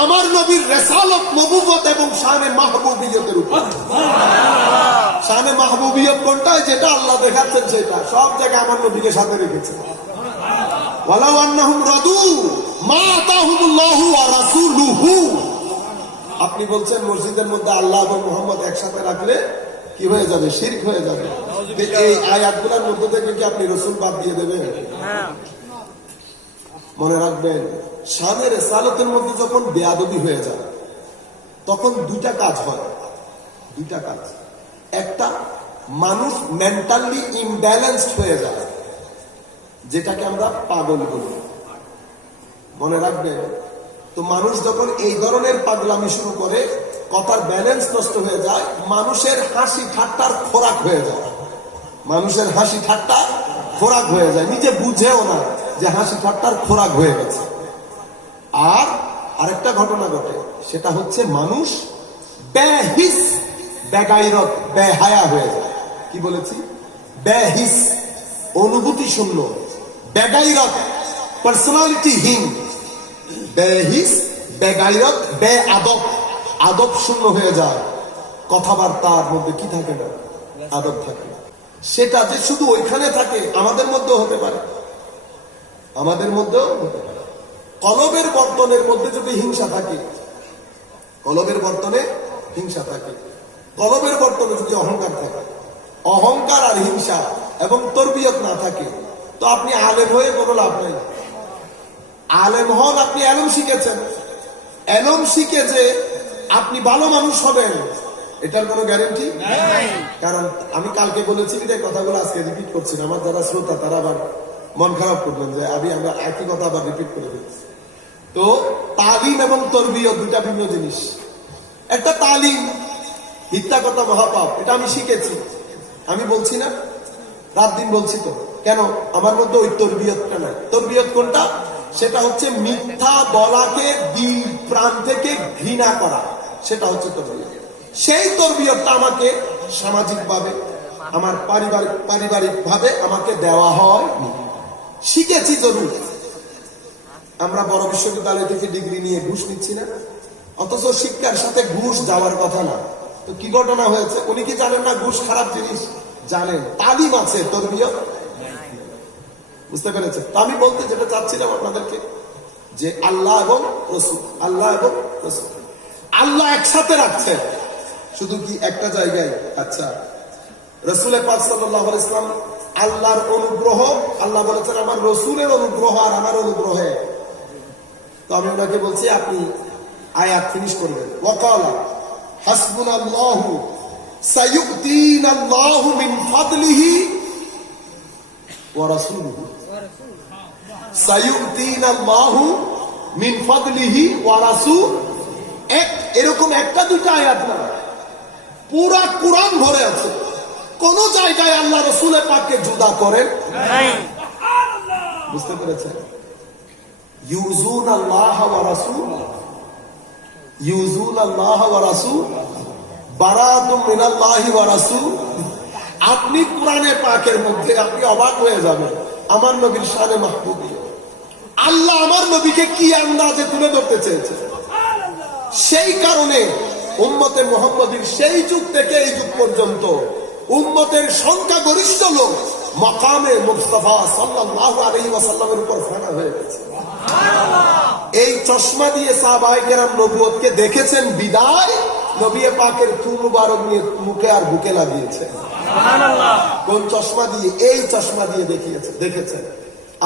আমার নবীর রিসালাত, নবুয়ত এবং শানে মাহবুবিয়তের উপর। শানে মাহবুবিয়ত কোনটা? যেটা আল্লাহ দেখাচ্ছেন সেটা। সব জায়গায় আমার নবীকে সাথে রেখেছেন। ওয়ালাউ আন্নাহুম রাদু মা আতাহুমুল্লাহু ওয়া রাসূলুহু। আপনি বলছেন মসজিদের মধ্যে আল্লাহ এবং মুহাম্মদ একসাথে রাখলে কি হয়ে যাবে? শিরক হয়ে যাবে। এই আয়াতগুলোর মধ্যে থেকে কি আপনি রসুল বাদ দিয়ে দেবেন? হ্যাঁ, মনে রাখবেন, শানের রিসালাতের মধ্যে যখন বেয়াদবি হয়ে যায়, তখন দুইটা কাজ হয়। দুইটা কাজ। একটা, মানুষ মেন্টালি ইমব্যালেন্সড হয়ে যায়, যেটাকে আমরা পাগল বলি। মনে রাখবেন, তো মানুষ যখন এই ধরনের পাগলামি শুরু করে, কথার ব্যালেন্স নষ্ট হয়ে যায়, মানুষের হাসি ঠাট্টার খোরাক হয়ে যায়। মানুষের হাসি ঠাট্টা খোরাক হয়ে যায়, নিজে বুঝেও না যে হাসি ঠাট্টার খোরাক হয়ে গেছে। আর আরেকটা ঘটনা ঘটে, সেটা হচ্ছে মানুষ বেহিস, বেগাইরত, বেহায়া হয়ে যায়। কি বলেছি? বেহিস, অনুভূতি শূন্য, বেগাইরত, পার্সোনালিটিহীন। বেহিস, বেগাইরত, বে আদব, আদব শূন্য হয়ে যায়। কথাবার্তার মধ্যে কি থাকে না? আদব থাকে। সেটা যে শুধু ওইখানে থাকে, আমাদের মধ্যেও হতে পারে, আমাদের মধ্যেও হতে পারে। কলবের বর্তনের মধ্যে যদি হিংসা থাকে, কলবের বর্তনে হিংসা থাকে, কলবের বর্তনে যদি অহংকার থাকে, অহংকার আর হিংসা এবং তরবিয়ত না থাকে, তো আপনি আলেম হয়ে কোনো লাভ নেই। আলেম হন, আপনি এলম শিখেছেন, এলম শিখে যে আপনি ভালো মানুষ হবেন, এটার কোনো গ্যারেন্টি নাই। কারণ আমি কালকে বলেছি, যে কথাগুলো আজকে রিপিট করছি না, আমার যারা শ্রোতা তারা আবার মন খারাপ করবেন যে আমরা একই কথা আবার রিপিট করে ফেলছি। তো তালিম এবং তরবিয়ত দুটা ভিন্ন জিনিস। একটা তালিম, মিথ্যা কথা মহাপাপ, এটা আমি শিখেছি, আমি বলছি না, রাত দিন বলছি। তো কেন আমার মধ্যে ওই তরবিয়তটা নাই? তরবিয়ত কোনটা? সেটা হচ্ছে মিথ্যা বলাকে দিল প্রাণ থেকে ঘৃণা করা, সেটা হচ্ছে তরবিয়ত। সেই তরবিয়তটা আমাকে সামাজিক ভাবে, আমার পারিবারিক ভাবে আমাকে দেওয়া হয়, শিখেছি জরুর। আমরা বড় বিশ্ববিদ্যালয় থেকে ডিগ্রি নিয়ে ঘুষ নিচ্ছি না, অথচ শিক্ষার সাথে ঘুষ যাওয়ার কথা না। তো কি ঘটনা হয়েছে? উনি কি জানেন না ঘুষ খারাপ জিনিস? জানেন, তালিম আছে, তরবিয়ত বুঝতে পেরেছেন? তো আমি বলতে যেটা চাচ্ছিলাম আপনাদেরকে যে আল্লাহ এবং রসুল, আল্লাহ এবং রসুল, আল্লাহ একসাথে রাখছেন শুধু কি একটা জায়গায়? আচ্ছা, রসুলের পাক সাল্লাল্লাহু আলাইহি ওয়াসাল্লাম আল্লাহর অনুগ্রহ, আল্লাহ বলেছেন আমার রসুলের অনুগ্রহ আর আমার অনুগ্রহে। তো আমি ওনাকে বলছি আপনি আয়াত ফিনিশ করবেন। ওয়াকালা হাসবুনাল্লাহু সায়ুতিনাল্লাহু মিন ফাদলিহি ওয়া রাসূলুহু, সায়ুতিনাল্লাহু মিন ফাদলিহি ওয়া রাসূল। এরকম একটা দুইটা আয়াত না, পুরা কুরআন ভরে আছে। কোন জায়গায় আল্লাহ রসুলের পাককে জুদা করেন নাই। বুঝতে পেরেছেন? ইউজুন আল্লাহ ওয়া রাসূল, ইউজুন আল্লাহ ওয়া রাসূল, বারাতুম মিনাল্লাহি ওয়া রাসূল। আপনি কোরআনে পাকের মধ্যে আপনি অবাক হয়ে যাবেন আমার নবীর শানে মাহবুবী। আল্লাহ আমার নবীকে কি আন্দাজে তুলে ধরতে চেয়েছে। সেই কারণে উম্মতে মুহাম্মদীর সেই যুগ থেকে এই যুগ পর্যন্ত উম্মতের সংখ্যাগরিষ্ঠ লোক মাকামে মুস্তাফা সাল্লাল্লাহু আলাইহি ওয়াসাল্লামের উপর ফানা হয়ে গেছে। এই চশমা দিয়ে সাহাবায়ে কেরাম নবুয়তকে দেখেছেন বিদায়, নবী পাকের থুতু মুবারক নিয়ে মুখে আর বুকে লাগিয়েছেন। সুবহানাল্লাহ। কোন চশমা দিয়ে? এই চশমা দিয়ে দেখেছেন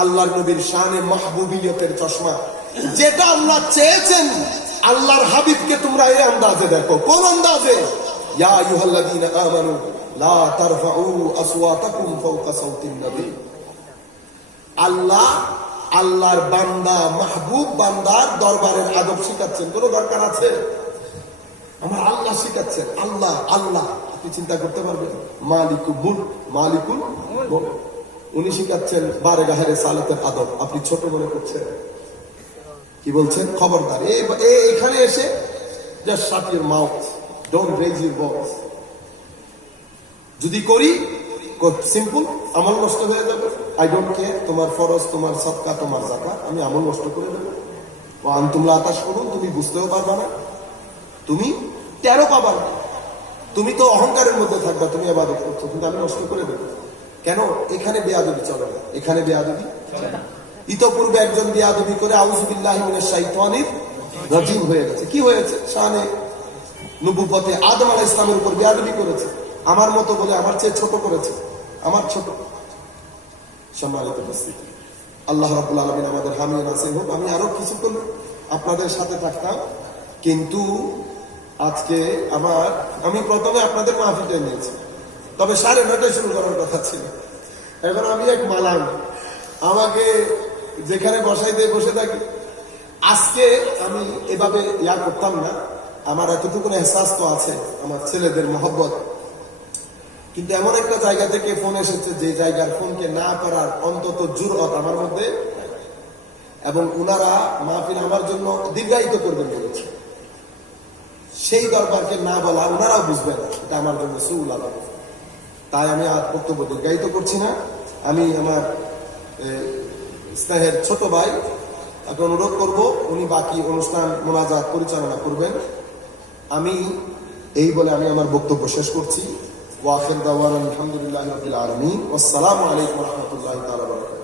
আল্লাহর নবীর শানে মাহবুবিয়তের চশমা, যেটা আল্লাহ চেয়েছেন আল্লাহর হাবিবকে তোমরা এই আন্দাজে দেখো। কোন আন্দাজে? ইয়া আইয়ুহাল্লাযীনা আমানু লা তারফাউ আসওয়াতাকুম ফাওকা সাওতিন নবী। আল্লাহ আল্লাহর বান্দা মাহবুব বান্দার দরবারের আদব শিখাচ্ছেন। কোন দরকার আছে? আমার আল্লাহ শিখাচ্ছেন। আল্লাহ আল্লাহ আপনি চিন্তা করতে পারবেন? মালিকুল মুলক, মালিকুল মুলক। উনি শিখাচ্ছেন বারেগাহের সালাতের আদব। আপনি ছোট মনে করছেন? কি বলছেন? খবরদার, এখানে এসে just shut your mouth, don't raise your voice. যদি করি সিম্পল, আমল নষ্ট হয়ে যাবে। আই ডোন্ট কেয়ার, তোমার ফরজ, তোমার সদকা, তোমার যাকাত, আমি আমল নষ্ট করে দেবো। ও আনতুমলা আতাশ করুন, তুমি বুঝতেও পারবা না, তুমি টেরও পাবা না। তুমি তো অহংকারের মধ্যে থাকবা, তুমি ইবাদত করছো, কিন্তু আমি নষ্ট করে দেবো। কেন? এখানে বেয়াদবি চলে না, এখানে বেয়াদবি চলে না। ইতপূর্বে একজন বেয়াদবি করে আউযু বিল্লাহি মিনাশ শাইতানির রাজিম হয়ে গেছে। কি হয়েছে? শানে নবুবতে আদম আলাইহিস সালামের উপর বেয়াদবি করেছে। আমার মতো বলে আমার চেয়ে ছোট করেছে, আমার ছোট। সম্মানিত উপস্থিতি, আল্লাহ রাব্বুল আলামিন আমাদের হামি নাসির হোক। আমি আরো কিছুক্ষণ আপনাদের সাথে থাকতাম, কিন্তু আজকে আমি প্রথমে আপনাদের মাহফিলে নিয়েছি, তবে 9:30 শুরু করার কথা ছিল। এখন আমি এক মালাম, আমাকে যেখানে বসাই দিয়ে বসে থাকি। আজকে আমি এভাবে করতাম না, আমার এতটুকু এহসাস তো আছে আমার ছেলেদের মহব্বত। কিন্তু এমন একটা জায়গা থেকে ফোন এসেছে যে জায়গার ফোনকে না করার অন্তত জুরআত আমার মধ্যে, এবং উনারা মাহফিল আমার জন্য দীর্ঘায়িত করবেন বলেছে। সেই দরবারকে না বলা উনারাও বুঝবেন না, এটা আমার জন্য সুউল আলাদা। তাই আমি আর বক্তব্য দীর্ঘায়িত করছি না। আমি আমার স্নেহের ছোট ভাই তাকে অনুরোধ করব, উনি বাকি অনুষ্ঠান মোনাজাত পরিচালনা করবেন। আমি এই বলে আমি আমার বক্তব্য শেষ করছি। ওয়া আখির দাওয়ানা আলহামদুলিল্লাহি রাব্বিল আলামিন। আসসালামু আলাইকুম ওয়া রাহমাতুল্লাহি ওয়া বারাকাতুহু।